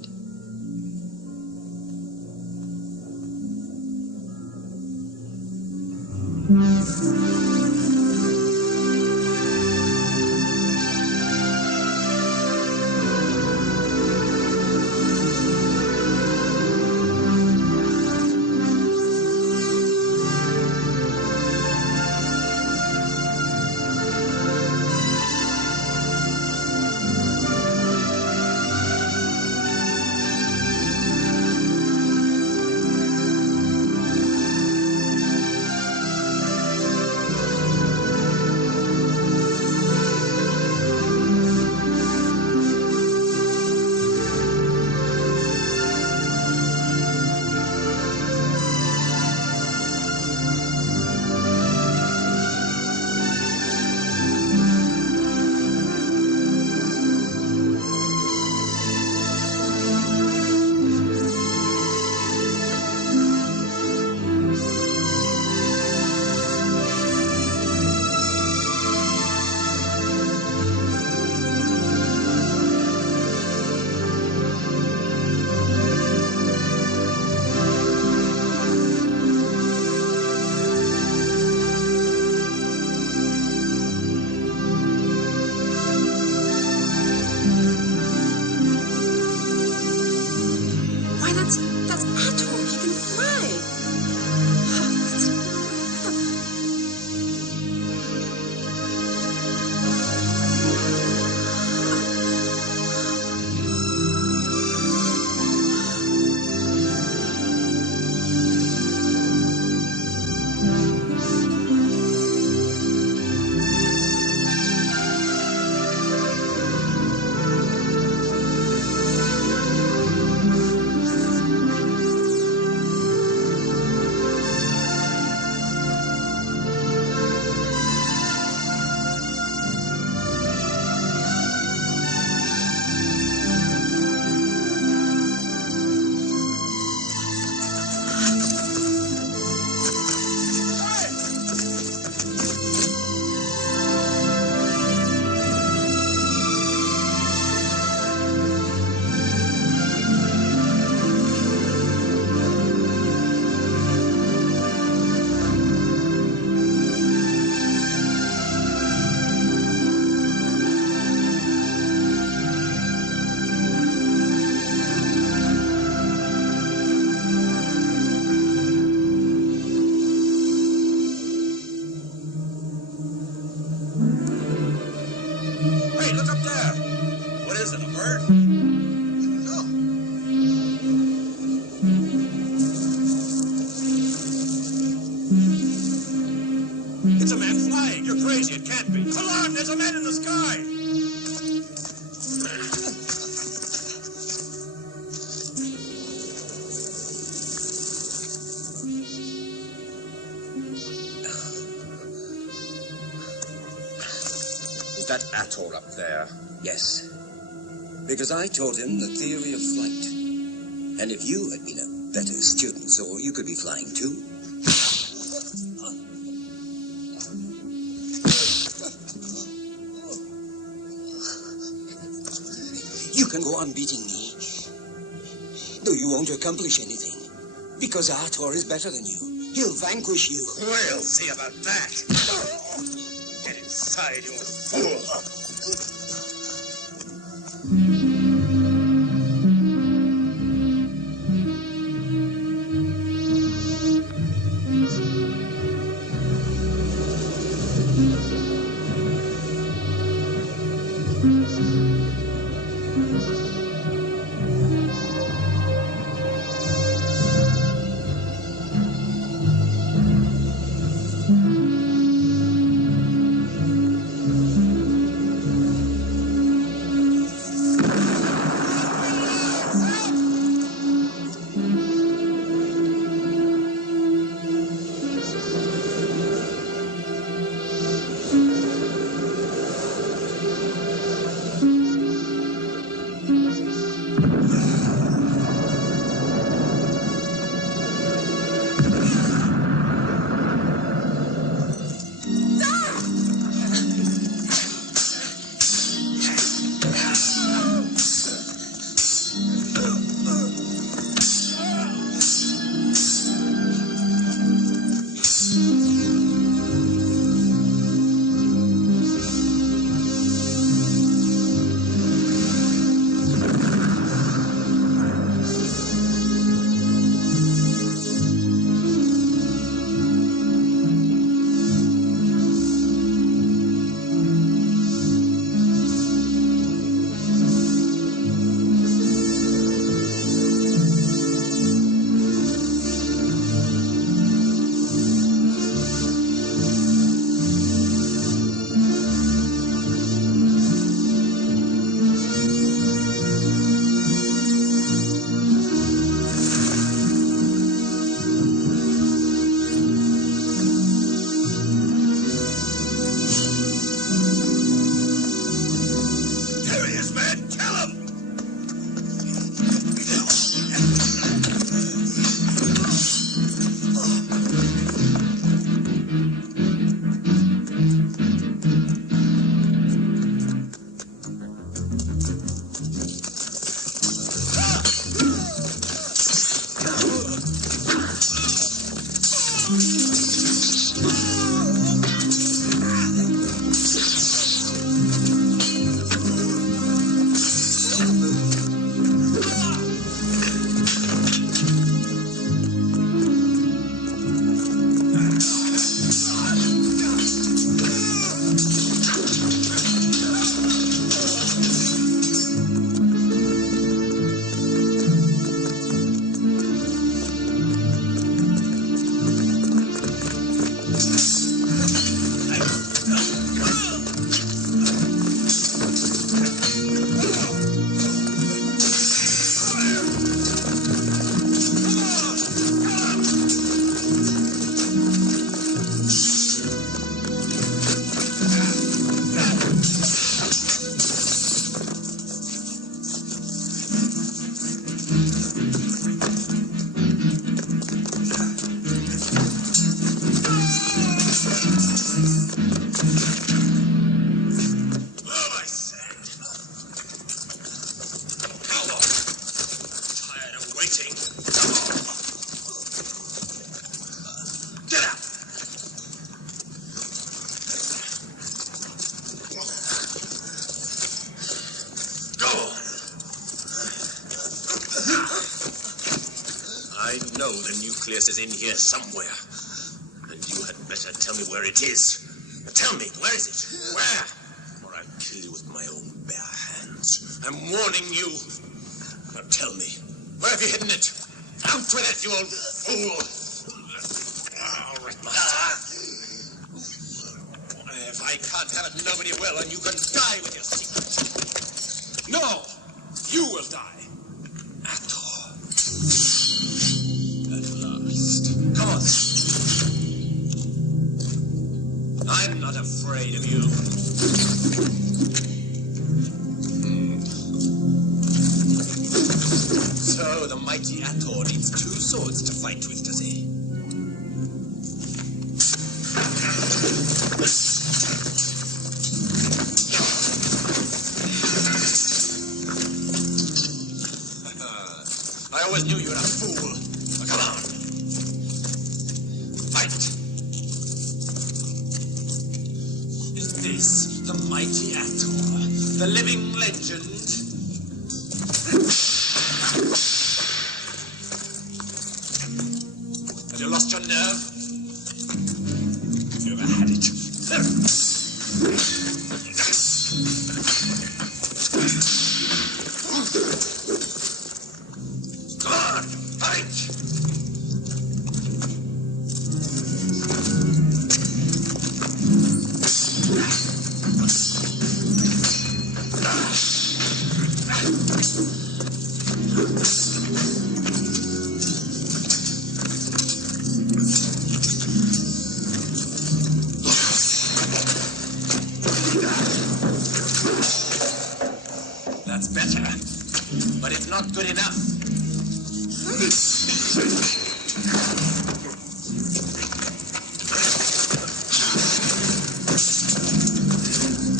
That's Ator. He can fly. Is that Ator up there? Yes. Because I taught him the theory of flight. And if you had been a better student, so you could be flying too. You can go on beating me, though you won't accomplish anything. Because Ator is better than you. He'll vanquish you. We'll see about that. Get inside, you fool. I know the nucleus is in here somewhere. And you had better tell me where it is. Tell me, where is it? Where? Or I'll kill you with my own bare hands. I'm warning you. Now tell me, where have you hidden it? Out with it, you old fool! All right, master. If I can't have it, nobody will, and you can die with your secret. No! You will die. Ator. At last. Come on. I'm not afraid of you. So the mighty Ator needs two swords to fight with, does he? I always knew you were a fool. Now, come on. Fight. Is this the mighty Ator, the living legend? Have you lost your nerve? You ever had it? Come on, fight! That's better, but it's not good enough.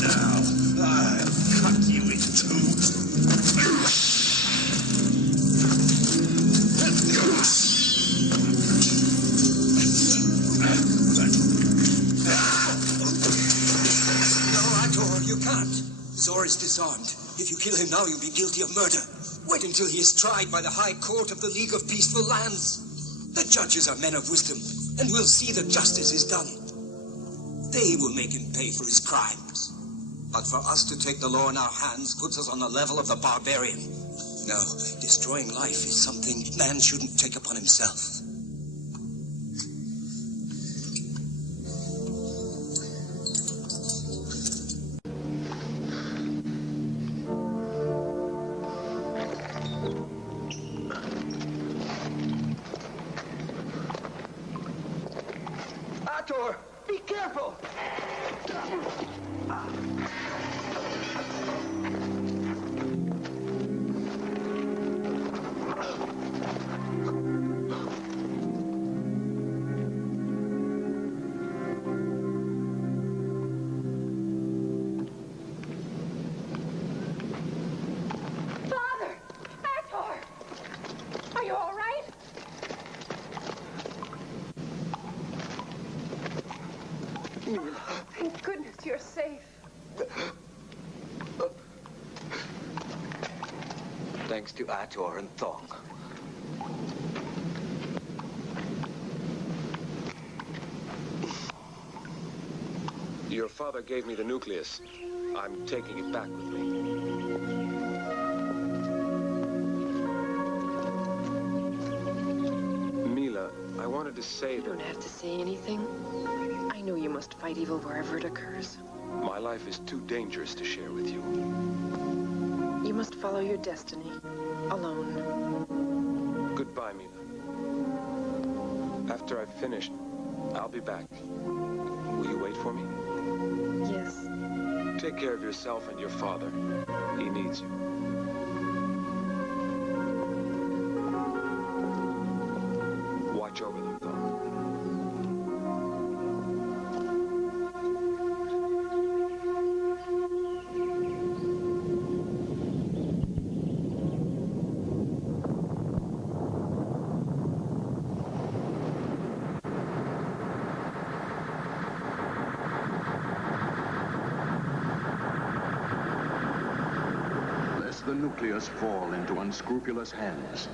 Now, I'll cut you in two. No, Ator, you can't. Zor is disarmed. If you kill him now, you'll be guilty of murder. Wait until he is tried by the High Court of the League of Peaceful Lands. The judges are men of wisdom, and will see that justice is done. They will make him pay for his crimes. But for us to take the law in our hands puts us on the level of the barbarian. No, destroying life is something man shouldn't take upon himself. Ator, be careful! Father! Ator! Are you all right? Thank goodness you're safe. Thanks to Ator and Thong. Your father gave me the nucleus. I'm taking it back with me. Mila, I wanted to say You that don't have to say anything. I know you must fight evil wherever it occurs. my life is too dangerous to share with you. You must follow your destiny, alone. Goodbye, Mila. After I've finished, I'll be back. Will you wait for me? Yes. Take care of yourself and your father. He needs you. Watch over them, Thong. Nucleus fall into unscrupulous hands,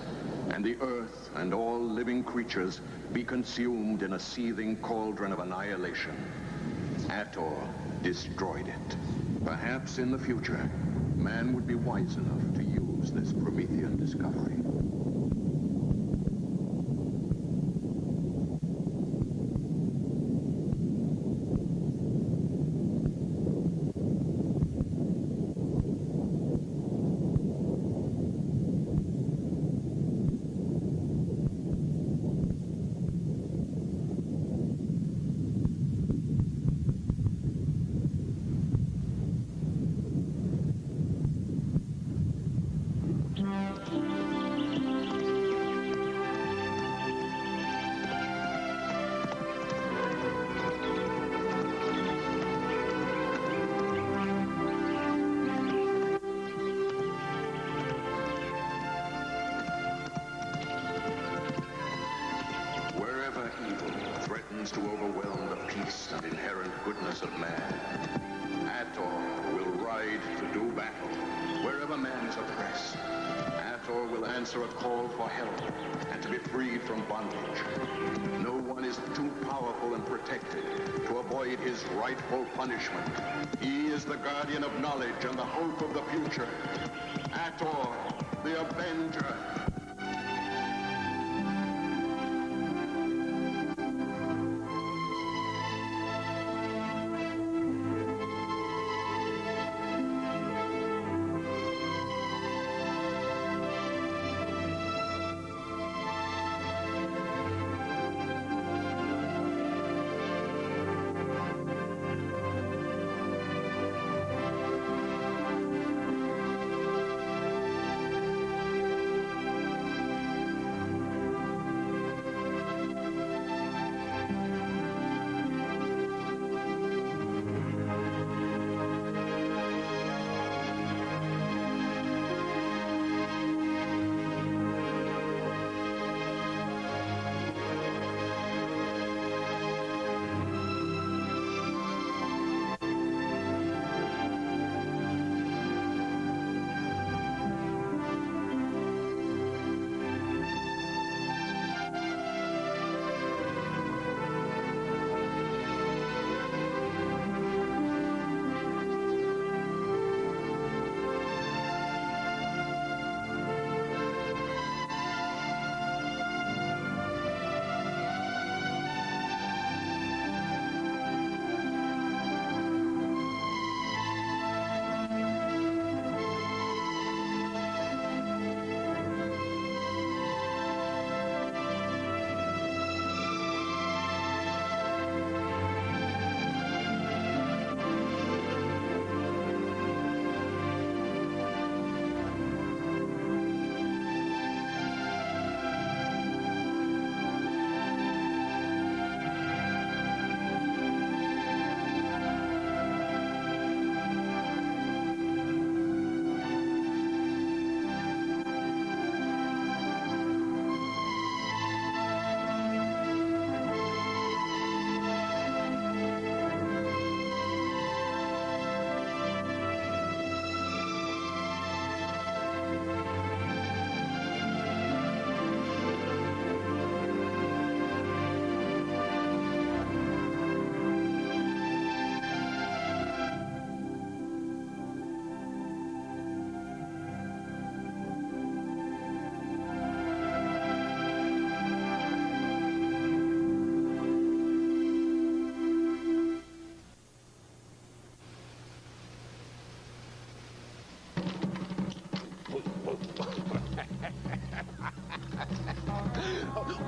and the Earth and all living creatures be consumed in a seething cauldron of annihilation. Ator destroyed it. Perhaps in the future, man would be wise enough to use this Promethean discovery. To overwhelm the peace and inherent goodness of man, Ator will ride to do battle. Wherever man is oppressed, Ator will answer a call for help and to be freed from bondage. No one is too powerful and protected to avoid his rightful punishment. He is the guardian of knowledge and the hope of the future. Ator, the Avenger.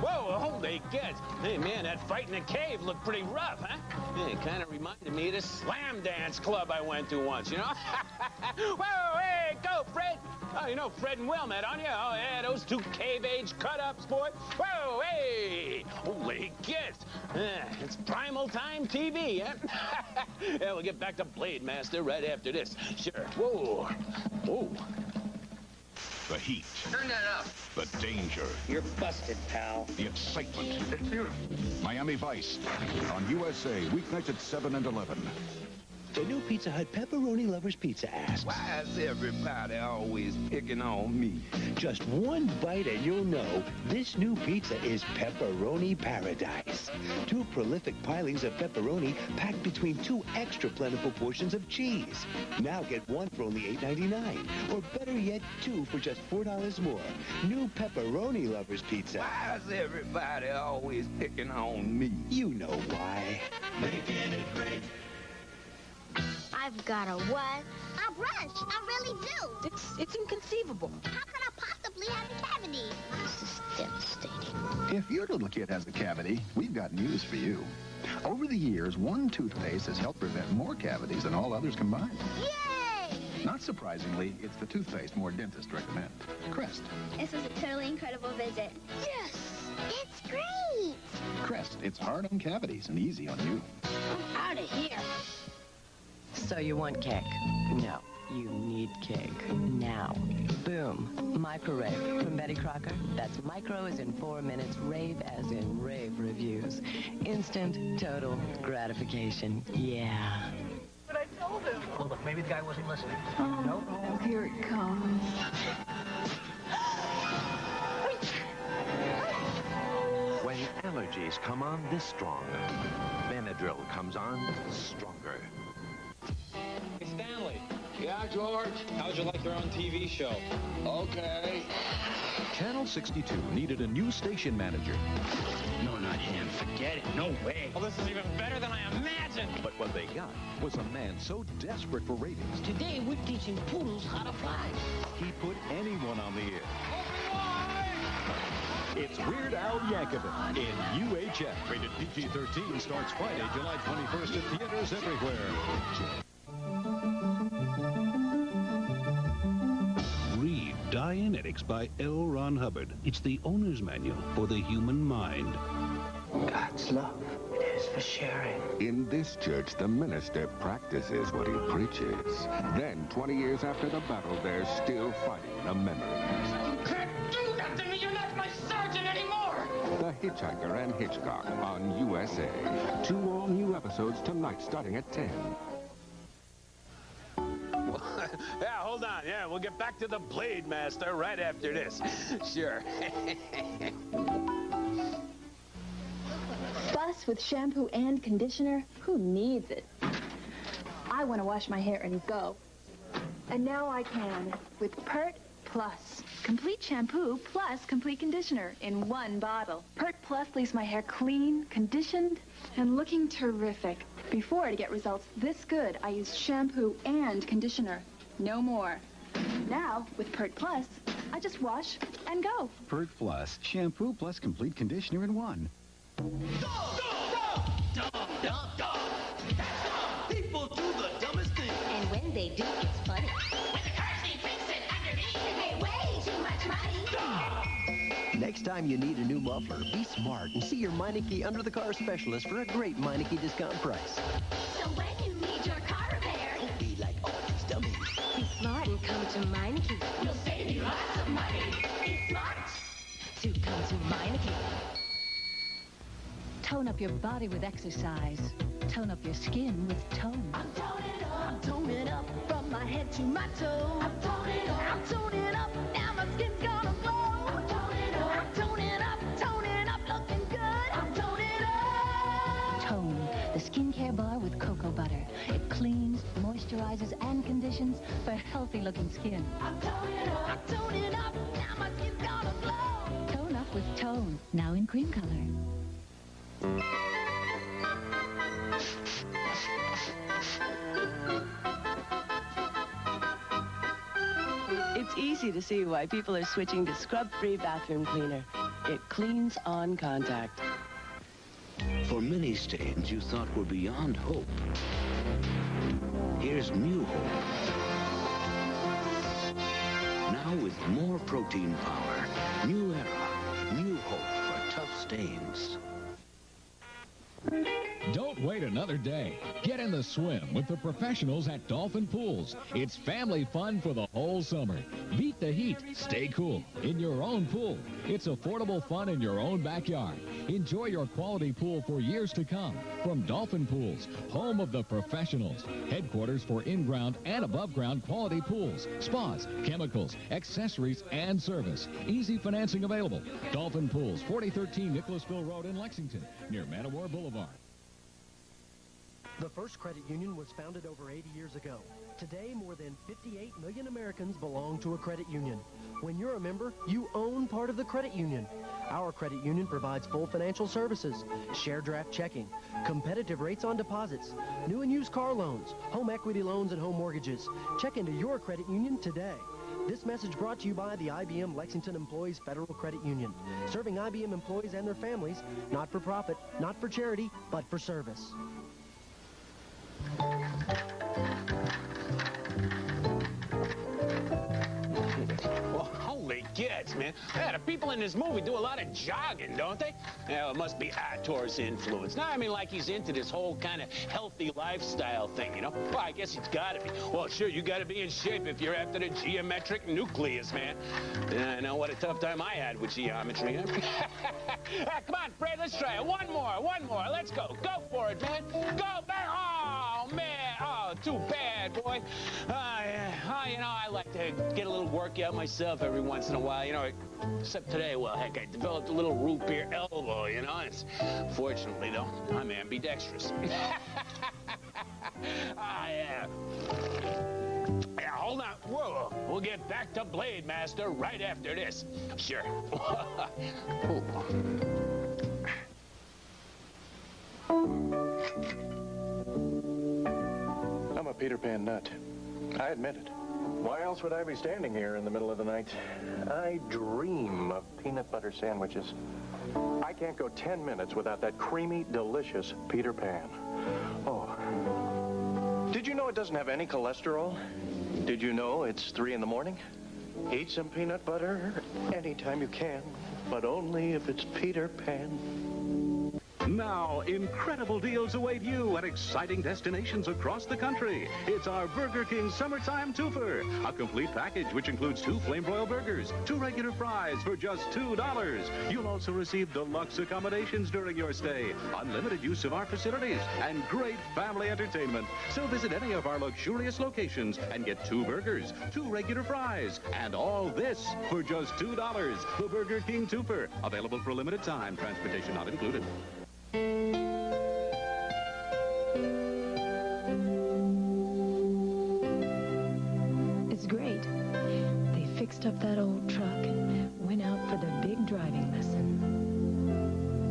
Whoa, holy guts. Hey, man, that fight in the cave looked pretty rough, huh? Yeah, it kind of reminded me of this slam dance club I went to once, you know? Whoa, hey, go, Fred. Oh, you know Fred and Wilma, don't you? Oh, yeah, those two cave-age cut-ups, boy. Whoa, hey, holy guts. It's primal time TV, huh? Yeah, we'll get back to Blade Master right after this. Sure. Whoa. Whoa. The heat. Turn that up. The danger. You're busted, pal. The excitement. Miami Vice on USA, weeknights at 7 and 11. The new Pizza Hut Pepperoni Lovers Pizza asks, Why is everybody always picking on me? just one bite and you'll know this new pizza is pepperoni paradise. 2 prolific pilings of pepperoni packed between 2 extra plentiful portions of cheese. Now get 1 for only $8.99. Or better yet, 2 for just $4 more. New Pepperoni Lovers Pizza. Why is everybody always picking on me? You know why. Making it great. I've got a what? A brush. I really do. It's inconceivable. How could I possibly have a cavity? This is devastating. If your little kid has a cavity, we've got news for you. Over the years, one toothpaste has helped prevent more cavities than all others combined. Yay! Not surprisingly, it's the toothpaste more dentists recommend. Crest. This was a totally incredible visit. Yes! It's great! Crest. It's hard on cavities and easy on you. I'm out of here. So you want cake? No, you need cake. Now. Boom. Microwave. From Betty Crocker. That's micro as in 4 minutes, rave as in rave reviews. Instant, total gratification. Yeah. But I told him. Well, look, maybe the guy wasn't listening. Oh, No? here it comes. When allergies come on this strong, Benadryl comes on stronger. Hey, Stanley. Yeah, George? How would you like your own TV show? Okay. Channel 62 needed a new station manager. No, not him. Forget it. No way. Well, this is even better than I imagined. But what they got was a man so desperate for ratings, Today, we're teaching poodles how to fly. he put anyone on the air. It's Weird Al Yankovic in UHF. Rated PG-13, starts Friday, July 21st at theaters everywhere. Read Dianetics by L. Ron Hubbard. It's the owner's manual for the human mind. God's love is for sharing. In this church, the minister practices what he preaches. Then, 20 years after the battle, they're still fighting the memories. You can't do that to me. You're not my sergeant anymore. The Hitchhiker and Hitchcock on USA. 2 all-new episodes tonight, starting at 10. Yeah, hold on. Yeah, we'll get back to the Blade Master right after this. Sure. Fuss with shampoo and conditioner? Who needs it? I want to wash my hair and go. And now I can with Pert Plus. Complete shampoo plus complete conditioner in one bottle. Pert Plus leaves my hair clean, conditioned, and looking terrific. Before, to get results this good, I used shampoo and conditioner. No more. Now, with Pert Plus, I just wash and go. Pert Plus. Shampoo plus complete conditioner in one. People do the dumbest thing. And when they do, it's funny. When the car seat thinks it underneath, They pay way too much money. Next time you need a new muffler, be smart and see your Meineke under the car specialist for a great Meineke discount price. So when you need your car repaired, Don't be like all these dummies. be smart and come to Meineke. you'll save me lots of money. Be smart to come to Meineke. Tone up your body with exercise. Tone up your skin with tone. I'm toning up from my head to my toe. I'm toning up, now my skin's gonna glow. I'm toning up, looking good. I'm toning up. Tone, the skincare bar with cocoa butter. It cleans, moisturizes, and conditions for healthy-looking skin. I'm toning up, now my skin's gonna glow. Tone up with Tone, now in cream color. It's easy to see why people are switching to scrub-free bathroom cleaner. It cleans on contact. For many stains you thought were beyond hope, here's new hope. Now with more protein power, new era, new hope for tough stains. Don't wait an another day. Get in the swim with the professionals at Dolphin Pools. It's family fun for the whole summer. Beat the heat. Stay cool in your own pool. It's affordable fun in your own backyard. Enjoy your quality pool for years to come. From Dolphin Pools, home of the professionals. Headquarters for in-ground and above-ground quality pools, spas, chemicals, accessories, and service. Easy financing available. Dolphin Pools, 4013 Nicholasville Road in Lexington, near Manowar Boulevard. The first credit union was founded over 80 years ago. Today, more than 58 million Americans belong to a credit union. When you're a member, you own part of the credit union. Our credit union provides full financial services, share draft checking, competitive rates on deposits, new and used car loans, home equity loans, and home mortgages. Check into your credit union today. This message brought to you by the IBM Lexington Employees Federal Credit Union, serving IBM employees and their families, not for profit, not for charity, but for service. Well, holy kids, man. Yeah, the people in this movie do a lot of jogging, don't they? Yeah, it must be Ator's influence. Now, I mean, like he's into this whole kind of healthy lifestyle thing, you know? Well, I guess he's got to be. Well, sure, you got to be in shape if you're after the geometric nucleus, man. I know what a tough time I had with geometry. Come on, Fred, let's try it. One more. Let's go. Go for it, man. Go back. Oh, man. Oh, too bad, boy. You know, I like to get a little workout myself every once in a while, you know, except today, well, heck, I developed a little root beer elbow, you know. Fortunately, though, I'm ambidextrous. Yeah. Yeah, hold on. Whoa. We'll get back to Blade Master right after this. Sure. I'm a Peter Pan nut. I admit it. Why else would I be standing here in the middle of the night? I dream of peanut butter sandwiches. I can't go 10 minutes without that creamy, delicious Peter Pan. Oh. Did you know it doesn't have any cholesterol? Did you know it's 3 in the morning? Eat some peanut butter anytime you can, but only if it's Peter Pan. Now, incredible deals await you at exciting destinations across the country. It's our Burger King Summertime Twofer, a complete package which includes 2 flame broiled burgers, 2 regular fries for just $2. You'll also receive deluxe accommodations during your stay, unlimited use of our facilities, and great family entertainment. So visit any of our luxurious locations and get 2 burgers, 2 regular fries, and all this for just $2. The Burger King Twofer, available for a limited time, transportation not included. It's great. They fixed up that old truck and went out for their big driving lesson.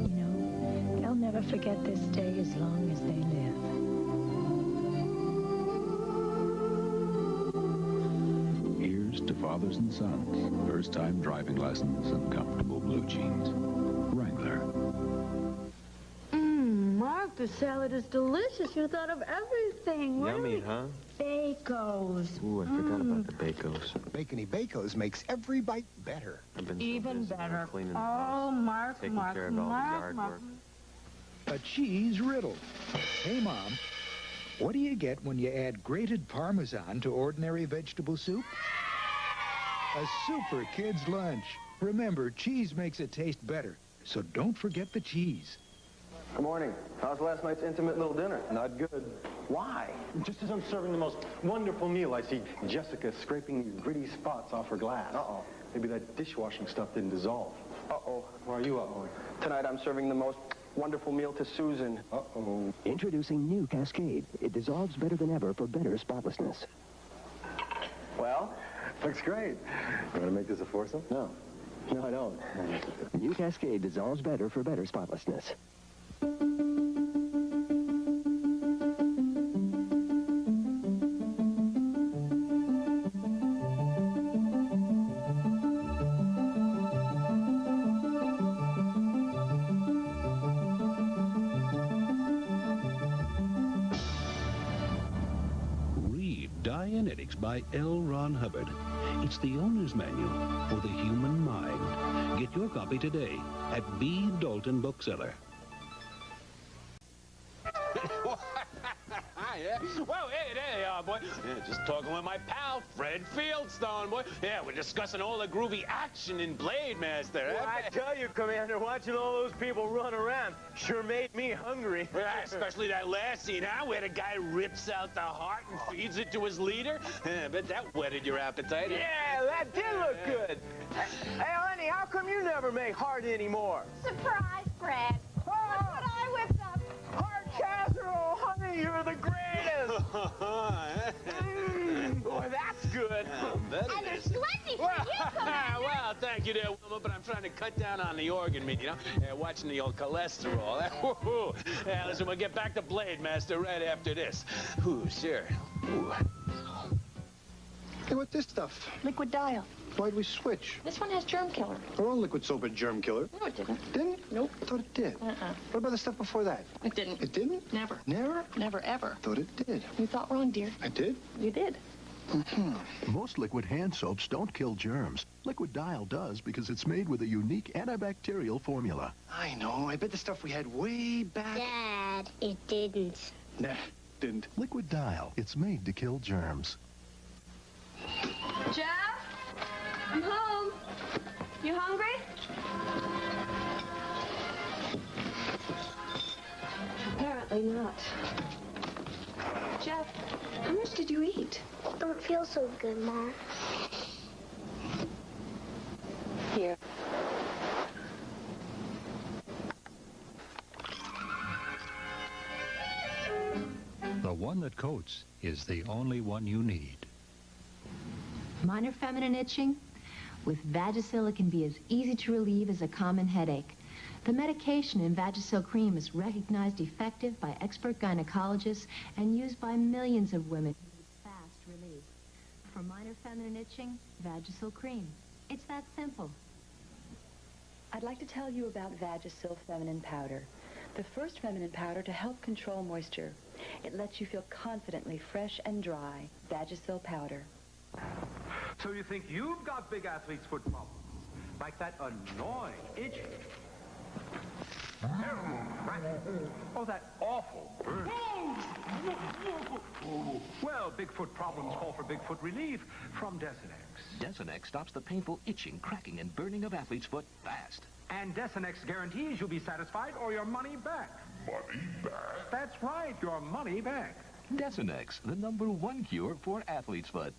You know, they'll never forget this day as long as they live. Here's to fathers and sons, first-time driving lessons and comfortable blue jeans. Wrangler. Mark, the salad is delicious. You thought of everything. Yummy, huh? Bacos. Ooh, I forgot about the Bacos. Bacony Bacos makes every bite better. I've been so Even busy better. cleaning the Oh, house, Mark, taking Mark, care of all the Mark, yard Mark. work. A cheese riddle. Hey, Mom, what do you get when you add grated Parmesan to ordinary vegetable soup? A super kid's lunch. Remember, cheese makes it taste better, so don't forget the cheese. Good morning. How's last night's intimate little dinner? Not good. Why? Just as I'm serving the most wonderful meal, I see Jessica scraping gritty spots off her glass. Uh-oh. Maybe that dishwashing stuff didn't dissolve. Uh-oh. Why are you uh-oh? Tonight I'm serving the most wonderful meal to Susan. Uh-oh. Introducing new Cascade. It dissolves better than ever for better spotlessness. Well, looks great. You want to make this a foursome? No. No, I don't. New Cascade dissolves better for better spotlessness. Dianetics by L. Ron Hubbard. It's the owner's manual for the human mind. Get your copy today at B. Dalton Bookseller. Yeah. Well, hey, there you are, boy. Yeah, just talking with my pal, Fred Fieldstone, boy. Yeah, we're discussing all the groovy action in Blade Master. Well, I tell you, Commander, watching all those people run around sure made me hungry. Yeah, especially that last scene, huh? Where the guy rips out the heart and feeds it to his leader. Yeah, I bet that whetted your appetite. Yeah, that did look good. Hey, honey, how come you never make heart anymore? Surprise, Fred. Look what I whipped up. Heart casserole, honey, you're the greatest. Boy, that's good. And there's plenty for you, Commander. Well, thank you there, Wilma, but I'm trying to cut down on the organ meat, you know? Watching the old cholesterol. Yeah, listen, we'll get back to Blade Master right after this. Ooh, sure. Ooh. Hey, what's this stuff? Liquid dial. Why'd we switch? This one has germ killer. All liquid soap had germ killer. No, it didn't. Didn't? Nope. I thought it did. What about the stuff before that? It didn't. It didn't? Never. Never? Never, ever. Thought it did. You thought wrong, dear. I did? You did. Most liquid hand soaps don't kill germs. Liquid Dial does because it's made with a unique antibacterial formula. I know. I bet the stuff we had way back... Dad, it didn't. Nah, didn't. Liquid Dial. It's made to kill germs. Jeff? I'm home. You hungry? Apparently not. Jeff, how much did you eat? Don't feel so good, Mom. Here. The one that coats is the only one you need. Minor feminine itching? With Vagisil, it can be as easy to relieve as a common headache. The medication in Vagisil cream is recognized effective by expert gynecologists and used by millions of women who need fast relief. For minor feminine itching, Vagisil cream. It's that simple. I'd like to tell you about Vagisil Feminine Powder, the first feminine powder to help control moisture. It lets you feel confidently fresh and dry. Vagisil Powder. So you think you've got big athlete's foot problems? Like that annoying itching? Oh, that awful burn. Well, Bigfoot problems call for Bigfoot relief from Desinex. Desinex stops the painful itching, cracking, and burning of athlete's foot fast. And Desinex guarantees you'll be satisfied or your money back. Money back? That's right, your money back. Desinex, the #1 cure for athlete's foot.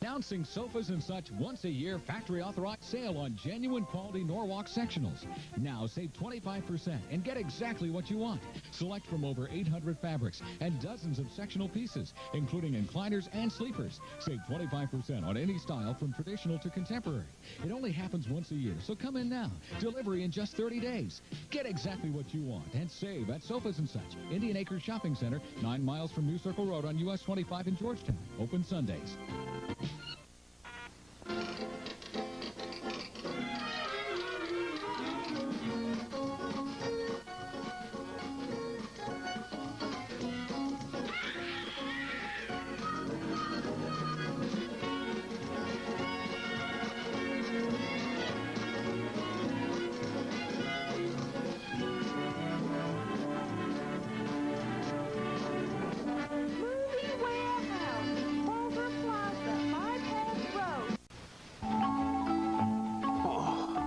Announcing Sofas and Such once-a-year factory-authorized sale on genuine quality Norwalk sectionals. Now save 25% and get exactly what you want. Select from over 800 fabrics and dozens of sectional pieces, including incliners and sleepers. Save 25% on any style from traditional to contemporary. It only happens once a year, so come in now. Delivery in just 30 days. Get exactly what you want and save at Sofas and Such, Indian Acres Shopping Center, 9 miles from New Circle Road on US 25 in Georgetown. Open Sundays.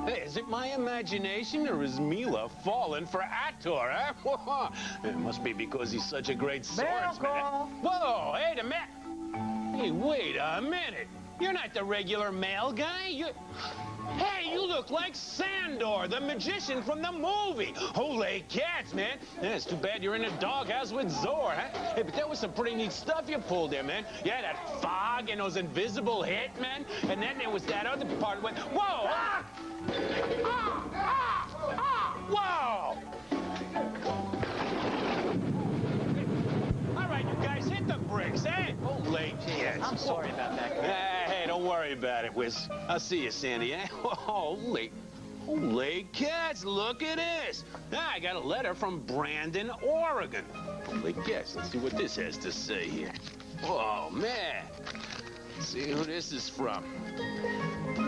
Is it my imagination, or is Mila falling for Ator, huh? It must be because he's such a great swordsman. Whoa, wait a minute. Hey, wait a minute. You're not the regular male guy. Hey, you look like Sando, the magician from the movie. Holy cats, man. Yeah, it's too bad you're in a doghouse with Zor, huh? Hey, but that was some pretty neat stuff you pulled there, man. Yeah, that fog and those invisible hitmen. And then there was that other part where... Whoa! Ah! Ah! Ah! Ah! Whoa! All right, you guys, hit the bricks, eh? Holy cats. I'm sorry about that. Hey, don't worry about it, Wiz. I'll see you, Sandy, eh? Holy cats, look at this. I got a letter from Brandon, Oregon. Holy cats, let's see what this has to say here. Oh, man. Let's see who this is from.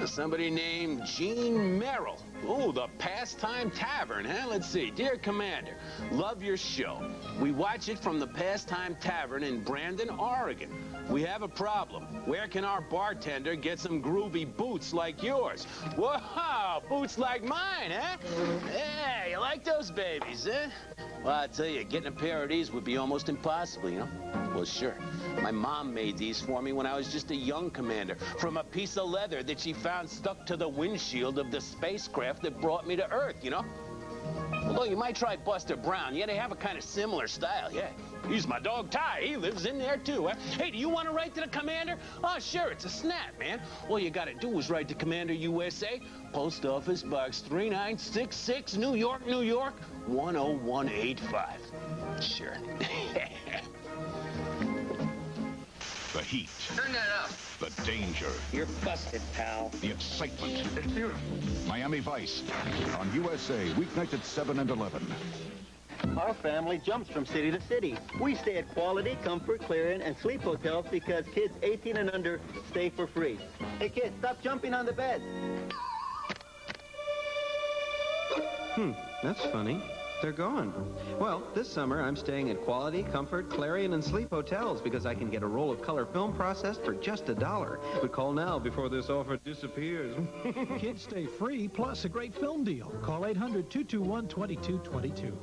Somebody named Gene Merrill. Oh, the Pastime Tavern, huh? Let's see. Dear Commander, love your show. We watch it from the Pastime Tavern in Brandon, Oregon. We have a problem. Where can our bartender get some groovy boots like yours? Whoa, boots like mine, huh? Yeah, you like those babies, huh? Well, I tell you, getting a pair of these would be almost impossible, you know? Well, sure. My mom made these for me when I was just a young commander from a piece of leather that she found stuck to the windshield of the spacecraft that brought me to Earth, you know? Although you might try Buster Brown. Yeah, they have a kind of similar style, yeah. He's my dog Ty. He lives in there, too. Huh? Hey, do you want to write to the commander? Oh, sure, it's a snap, man. All you got to do is write to Commander USA, Post Office Box 3966, New York, New York, 10185. Sure. The heat. Turn that up. The danger. You're busted, pal. The excitement. It's beautiful. Miami Vice on USA, weeknights at 7 and 11. Our family jumps from city to city. We stay at quality, comfort, clearing, and sleep hotels because kids 18 and under stay for free. Hey, kids, stop jumping on the bed. That's funny. They're gone. Well, this summer I'm staying at Quality, Comfort, Clarion, and Sleep hotels because I can get a roll of color film processed for just $1. But call now before this offer disappears. Kids stay free, plus a great film deal. Call 800-221-2222.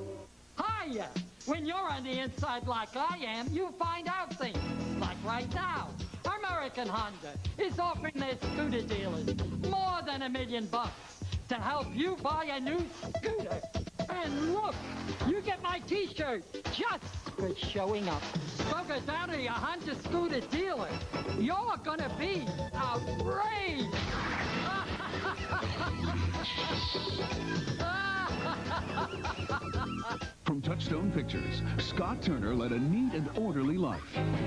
Hiya! When you're on the inside like I am, you find out things. Like right now, American Honda is offering their scooter dealers more than $1 million to help you buy a new scooter. And look, you get my T-shirt just for showing up. So go down to your Honda scooter dealer. You're gonna be outraged. From Touchstone Pictures, Scott Turner led a neat and orderly life.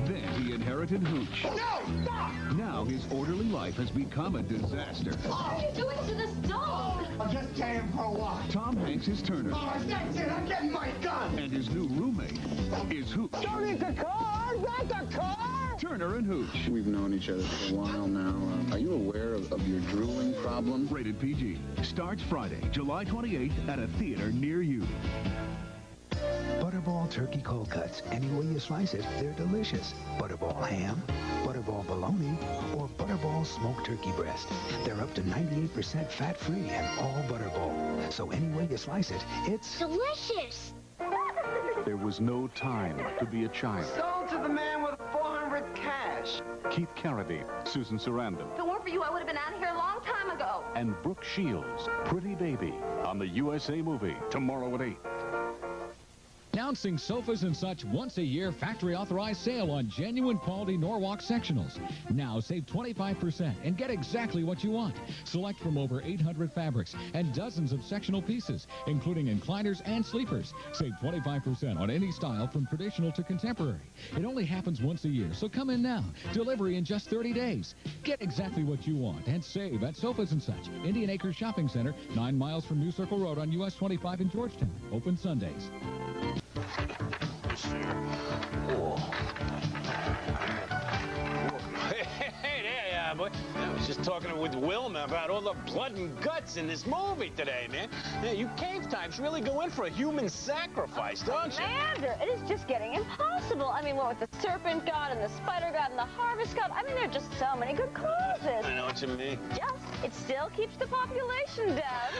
Then he inherited Hooch. No! Stop! Now his orderly life has become a disaster. What are you doing to this dog? I'm just getting for a walk. Tom Hanks is Turner. Oh, that's it! I'm getting my gun! And his new roommate is Hooch. Don't need the car! Not the car! Turner and Hooch. We've known each other for a while now. Are you aware of your drooling problem? Rated PG. Starts Friday, July 28th at a theater near you. Butterball turkey cold cuts. Any way you slice it, they're delicious. Butterball ham, Butterball bologna, or Butterball smoked turkey breast. They're up to 98% fat-free and all Butterball. So any way you slice it, it's delicious. There was no time to be a child. Sold to the man with 400 cash. Keith Carradine, Susan Sarandon, If it weren't for you, I would have been out of here a long time ago. and Brooke Shields, Pretty Baby, on the USA Movie, tomorrow at 8. Announcing Sofas and Such once-a-year factory-authorized sale on genuine quality Norwalk sectionals. Now save 25% and get exactly what you want. Select from over 800 fabrics and dozens of sectional pieces, including incliners and sleepers. Save 25% on any style from traditional to contemporary. It only happens once a year, so come in now. Delivery in just 30 days. Get exactly what you want and save at Sofas and Such, Indian Acres Shopping Center, 9 miles from New Circle Road on US 25 in Georgetown. Open Sundays. Hey there, boy. I was just talking with Wilma about all the blood and guts in this movie today, man. Yeah, you cave types really go in for a human sacrifice, don't you? Commander, it is just getting impossible. I mean, what with the serpent god and the spider god and the harvest god, I mean, there are just so many good causes. I know what you mean. Just, it still keeps the population down.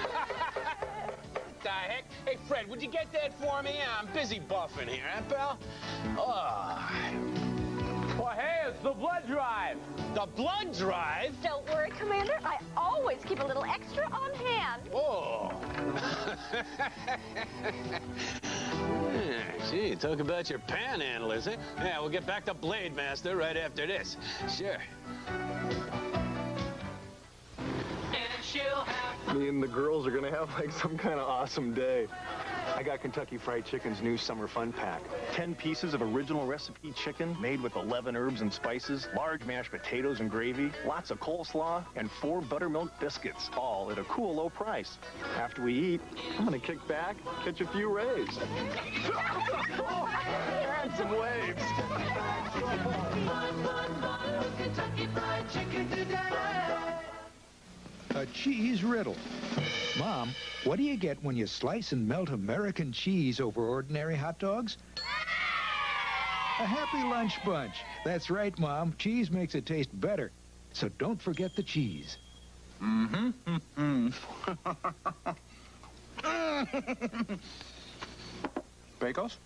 What the heck? Hey, Fred, would you get that for me? I'm busy buffing here, huh, pal? Oh. Well, hey, it's the blood drive. The blood drive? Don't worry, Commander. I always keep a little extra on hand. Oh. Gee, talk about your panhandlers, eh? Yeah, we'll get back to Blade Master right after this. Sure. Me and the girls are gonna have like some kind of awesome day. I got Kentucky Fried Chicken's new summer fun pack. 10 pieces of original recipe chicken made with 11 herbs and spices, large mashed potatoes and gravy, lots of coleslaw, and 4 buttermilk biscuits, all at a cool low price. After we eat, I'm gonna kick back, catch a few rays. And some waves. Kentucky Fried Chicken today. A cheese riddle. Mom, what do you get when you slice and melt American cheese over ordinary hot dogs? A happy lunch bunch. That's right, Mom. Cheese makes it taste better. So don't forget the cheese. Mm-hmm. Bacos?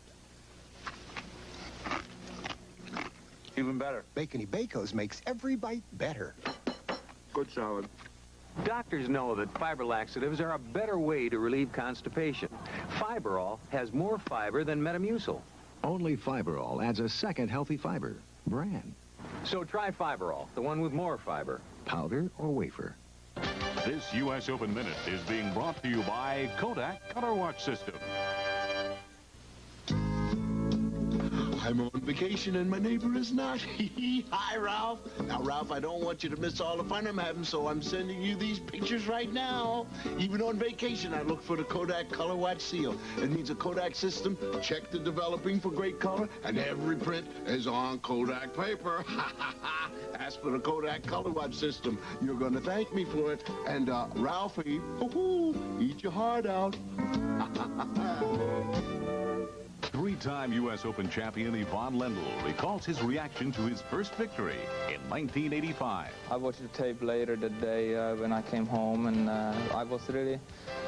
Even better. Bacony Bacos makes every bite better. Good salad. Doctors know that fiber laxatives are a better way to relieve constipation. Fiberol has more fiber than Metamucil. Only Fiberol adds a second healthy fiber. Brand. So try Fiberol, the one with more fiber. Powder or wafer. This U.S. Open Minute is being brought to you by Kodak Color Watch System. I'm on vacation and my neighbor is not. Hi, Ralph. Now, Ralph, I don't want you to miss all the fun I'm having, so I'm sending you these pictures right now. Even on vacation, I look for the Kodak Color Watch seal. It means a Kodak system, check the developing for great color, and every print is on Kodak paper. As for the Kodak Color Watch system, you're going to thank me for it. And, Ralphie, eat your heart out. Three-time U.S. Open champion Yvonne Lendl recalls his reaction to his first victory in 1985. I watched the tape later that day when I came home, and I was really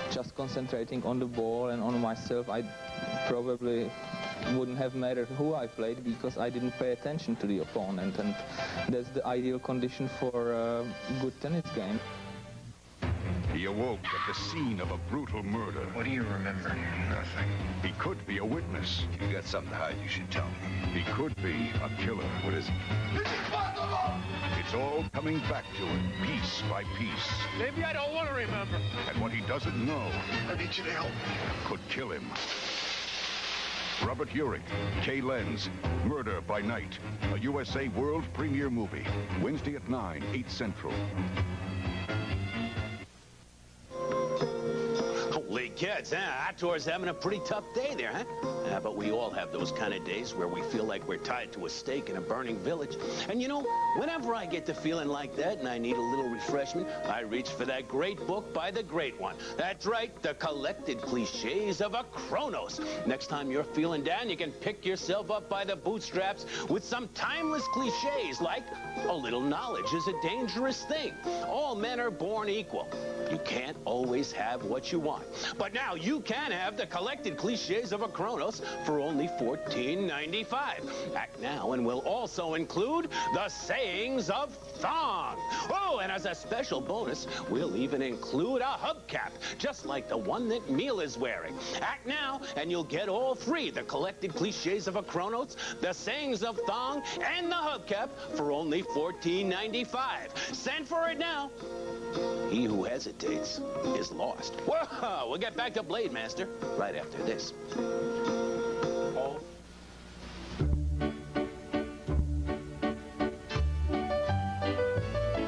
just concentrating on the ball and on myself. I probably wouldn't have mattered who I played because I didn't pay attention to the opponent, and that's the ideal condition for a good tennis game. He awoke at the scene of a brutal murder. What do you remember? Nothing. He could be a witness. If you got something to hide, you should tell me. He could be a killer. What is it? It's impossible! It's all coming back to him, piece by piece. Maybe I don't want to remember. And what he doesn't know I need you to help me. could kill him. Robert Urich, Kay Lenz, Murder by Night. A USA World Premiere movie. Wednesday at 9, 8 Central. Holy kids, huh? Ator's having a pretty tough day there, huh? Yeah, but we all have those kind of days where we feel like we're tied to a stake in a burning village. And you know, whenever I get to feeling like that and I need a little refreshment, I reach for that great book by the great one. That's right, The Collected Cliches of a Kronos. Next time you're feeling down, you can pick yourself up by the bootstraps with some timeless cliches like, a little knowledge is a dangerous thing. All men are born equal. You can't always have what you want. But now you can have The Collected Cliches of a Kronos for only $14.95. Act now and we'll also include The Sayings of Thong. Oh, and as a special bonus, we'll even include a hubcap, just like the one that Mila's wearing. Act now and you'll get all three, The Collected Cliches of a Kronos, The Sayings of Thong, and the hubcap for only $14.95. Send for it now. He who hesitates is lost. Whoa, we'll get back to Blade Master right after this.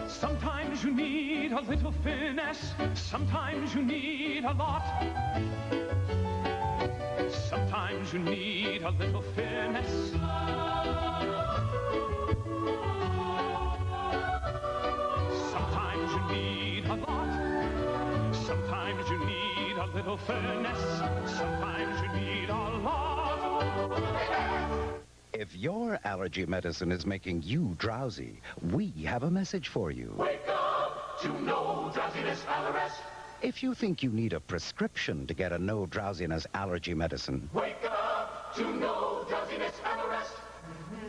Sometimes you need a little finesse. Sometimes you need a lot. Sometimes you need a little finesse. Sometimes you need a lot. Sometimes you need a little finesse. Sometimes you need a lot. If your allergy medicine is making you drowsy, we have a message for you. Wake up to no drowsiness allerest. If you think you need a prescription to get a no drowsiness allergy medicine, Wake up to no drowsiness allerest.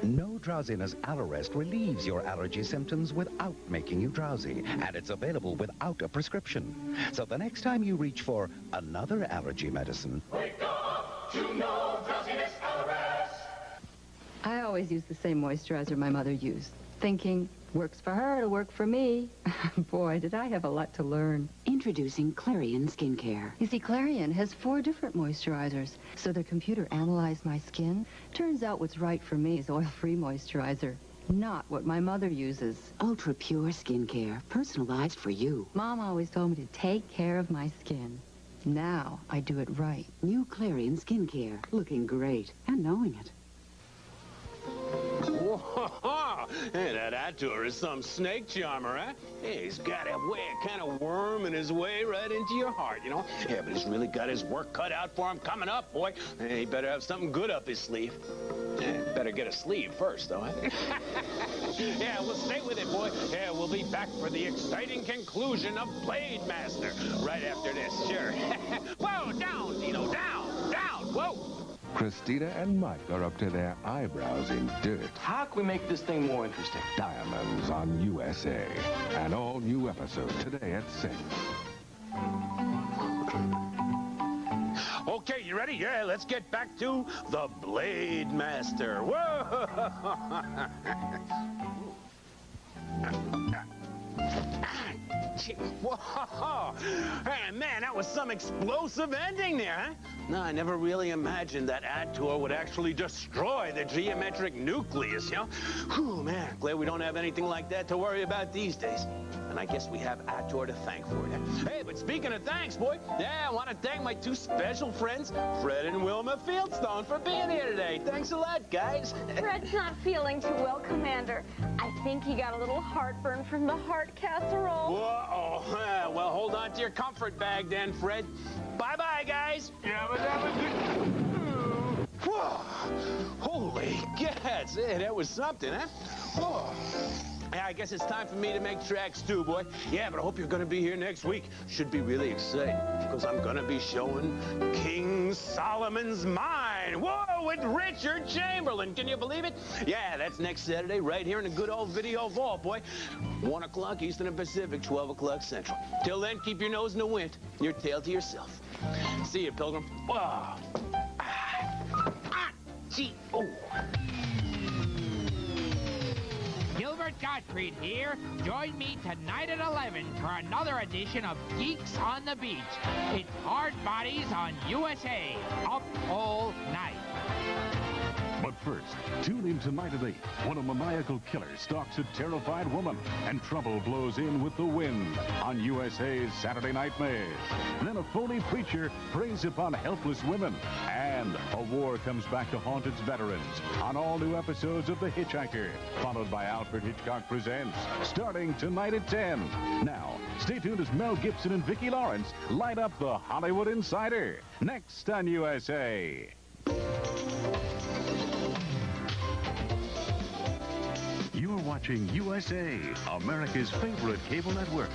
No Drowsiness Allerest relieves your allergy symptoms without making you drowsy, and it's available without a prescription. So the next time you reach for another allergy medicine, Wake up to no drowsiness allerest. I always use the same moisturizer my mother used, thinking, works for her, it'll work for me. Boy, did I have a lot to learn. Introducing Clarion Skincare. You see, Clarion has 4 different moisturizers, so their computer analyzed my skin. Turns out what's right for me is oil-free moisturizer, not what my mother uses. Ultra pure skincare, personalized for you. Mom always told me to take care of my skin. Now I do it right. New Clarion Skincare, looking great and knowing it. Whoa, Hey, that Ator is some snake charmer, huh? Hey, he's got a way of kind of worming his way right into your heart, you know? Yeah, but he's really got his work cut out for him coming up, boy. Hey, he better have something good up his sleeve. Yeah, better get a sleeve first, though, huh? Yeah, we'll stay with it, boy. Yeah, we'll be back for the exciting conclusion of Blade Master right after this, sure. Whoa, down, Dino, down, whoa. Christina and Mike are up to their eyebrows in dirt. How can we make this thing more interesting? Diamonds on USA. An all-new episode today at 6. Okay, you ready? Yeah, let's get back to the Blade Master. Whoa! Whoa! Hey, man, that was some explosive ending there, huh? No, I never really imagined that Ator would actually destroy the geometric nucleus, you know? Whew, man, glad we don't have anything like that to worry about these days. And I guess we have Ator to thank for it. Hey, but speaking of thanks, boy, yeah, I want to thank my 2 special friends, Fred and Wilma Fieldstone, for being here today. Thanks a lot, guys. Fred's not feeling too well, Commander. I think he got a little heartburn from the heart casserole. Whoa, well, hold on to your comfort bag then, Fred. Bye-bye, guys. Whoa. Holy cats, yeah, that was something, huh? Whoa. Yeah, I guess it's time for me to make tracks too, boy. Yeah, but I hope you're going to be here next week. Should be really exciting, because I'm going to be showing King Solomon's Mine. Whoa, with Richard Chamberlain. Can you believe it? Yeah, that's next Saturday right here in the good old video vault, boy. 1 o'clock Eastern and Pacific, 12 o'clock Central. Till then, keep your nose in the wind, your tail to yourself. See you, Pilgrim. Whoa. Gee. Oh. Gilbert Gottfried here. Join me tonight at 11 for another edition of Geeks on the Beach. It's Hard Bodies on USA. Up all night. But first, tune in tonight at 8 when a maniacal killer stalks a terrified woman and trouble blows in with the wind on USA's Saturday Night Maze. Then a phony preacher preys upon helpless women, and a war comes back to haunt its veterans on all new episodes of The Hitchhiker, followed by Alfred Hitchcock Presents, starting tonight at 10. Now, stay tuned as Mel Gibson and Vicki Lawrence light up the Hollywood Insider, next on USA. You're watching USA, America's favorite cable network.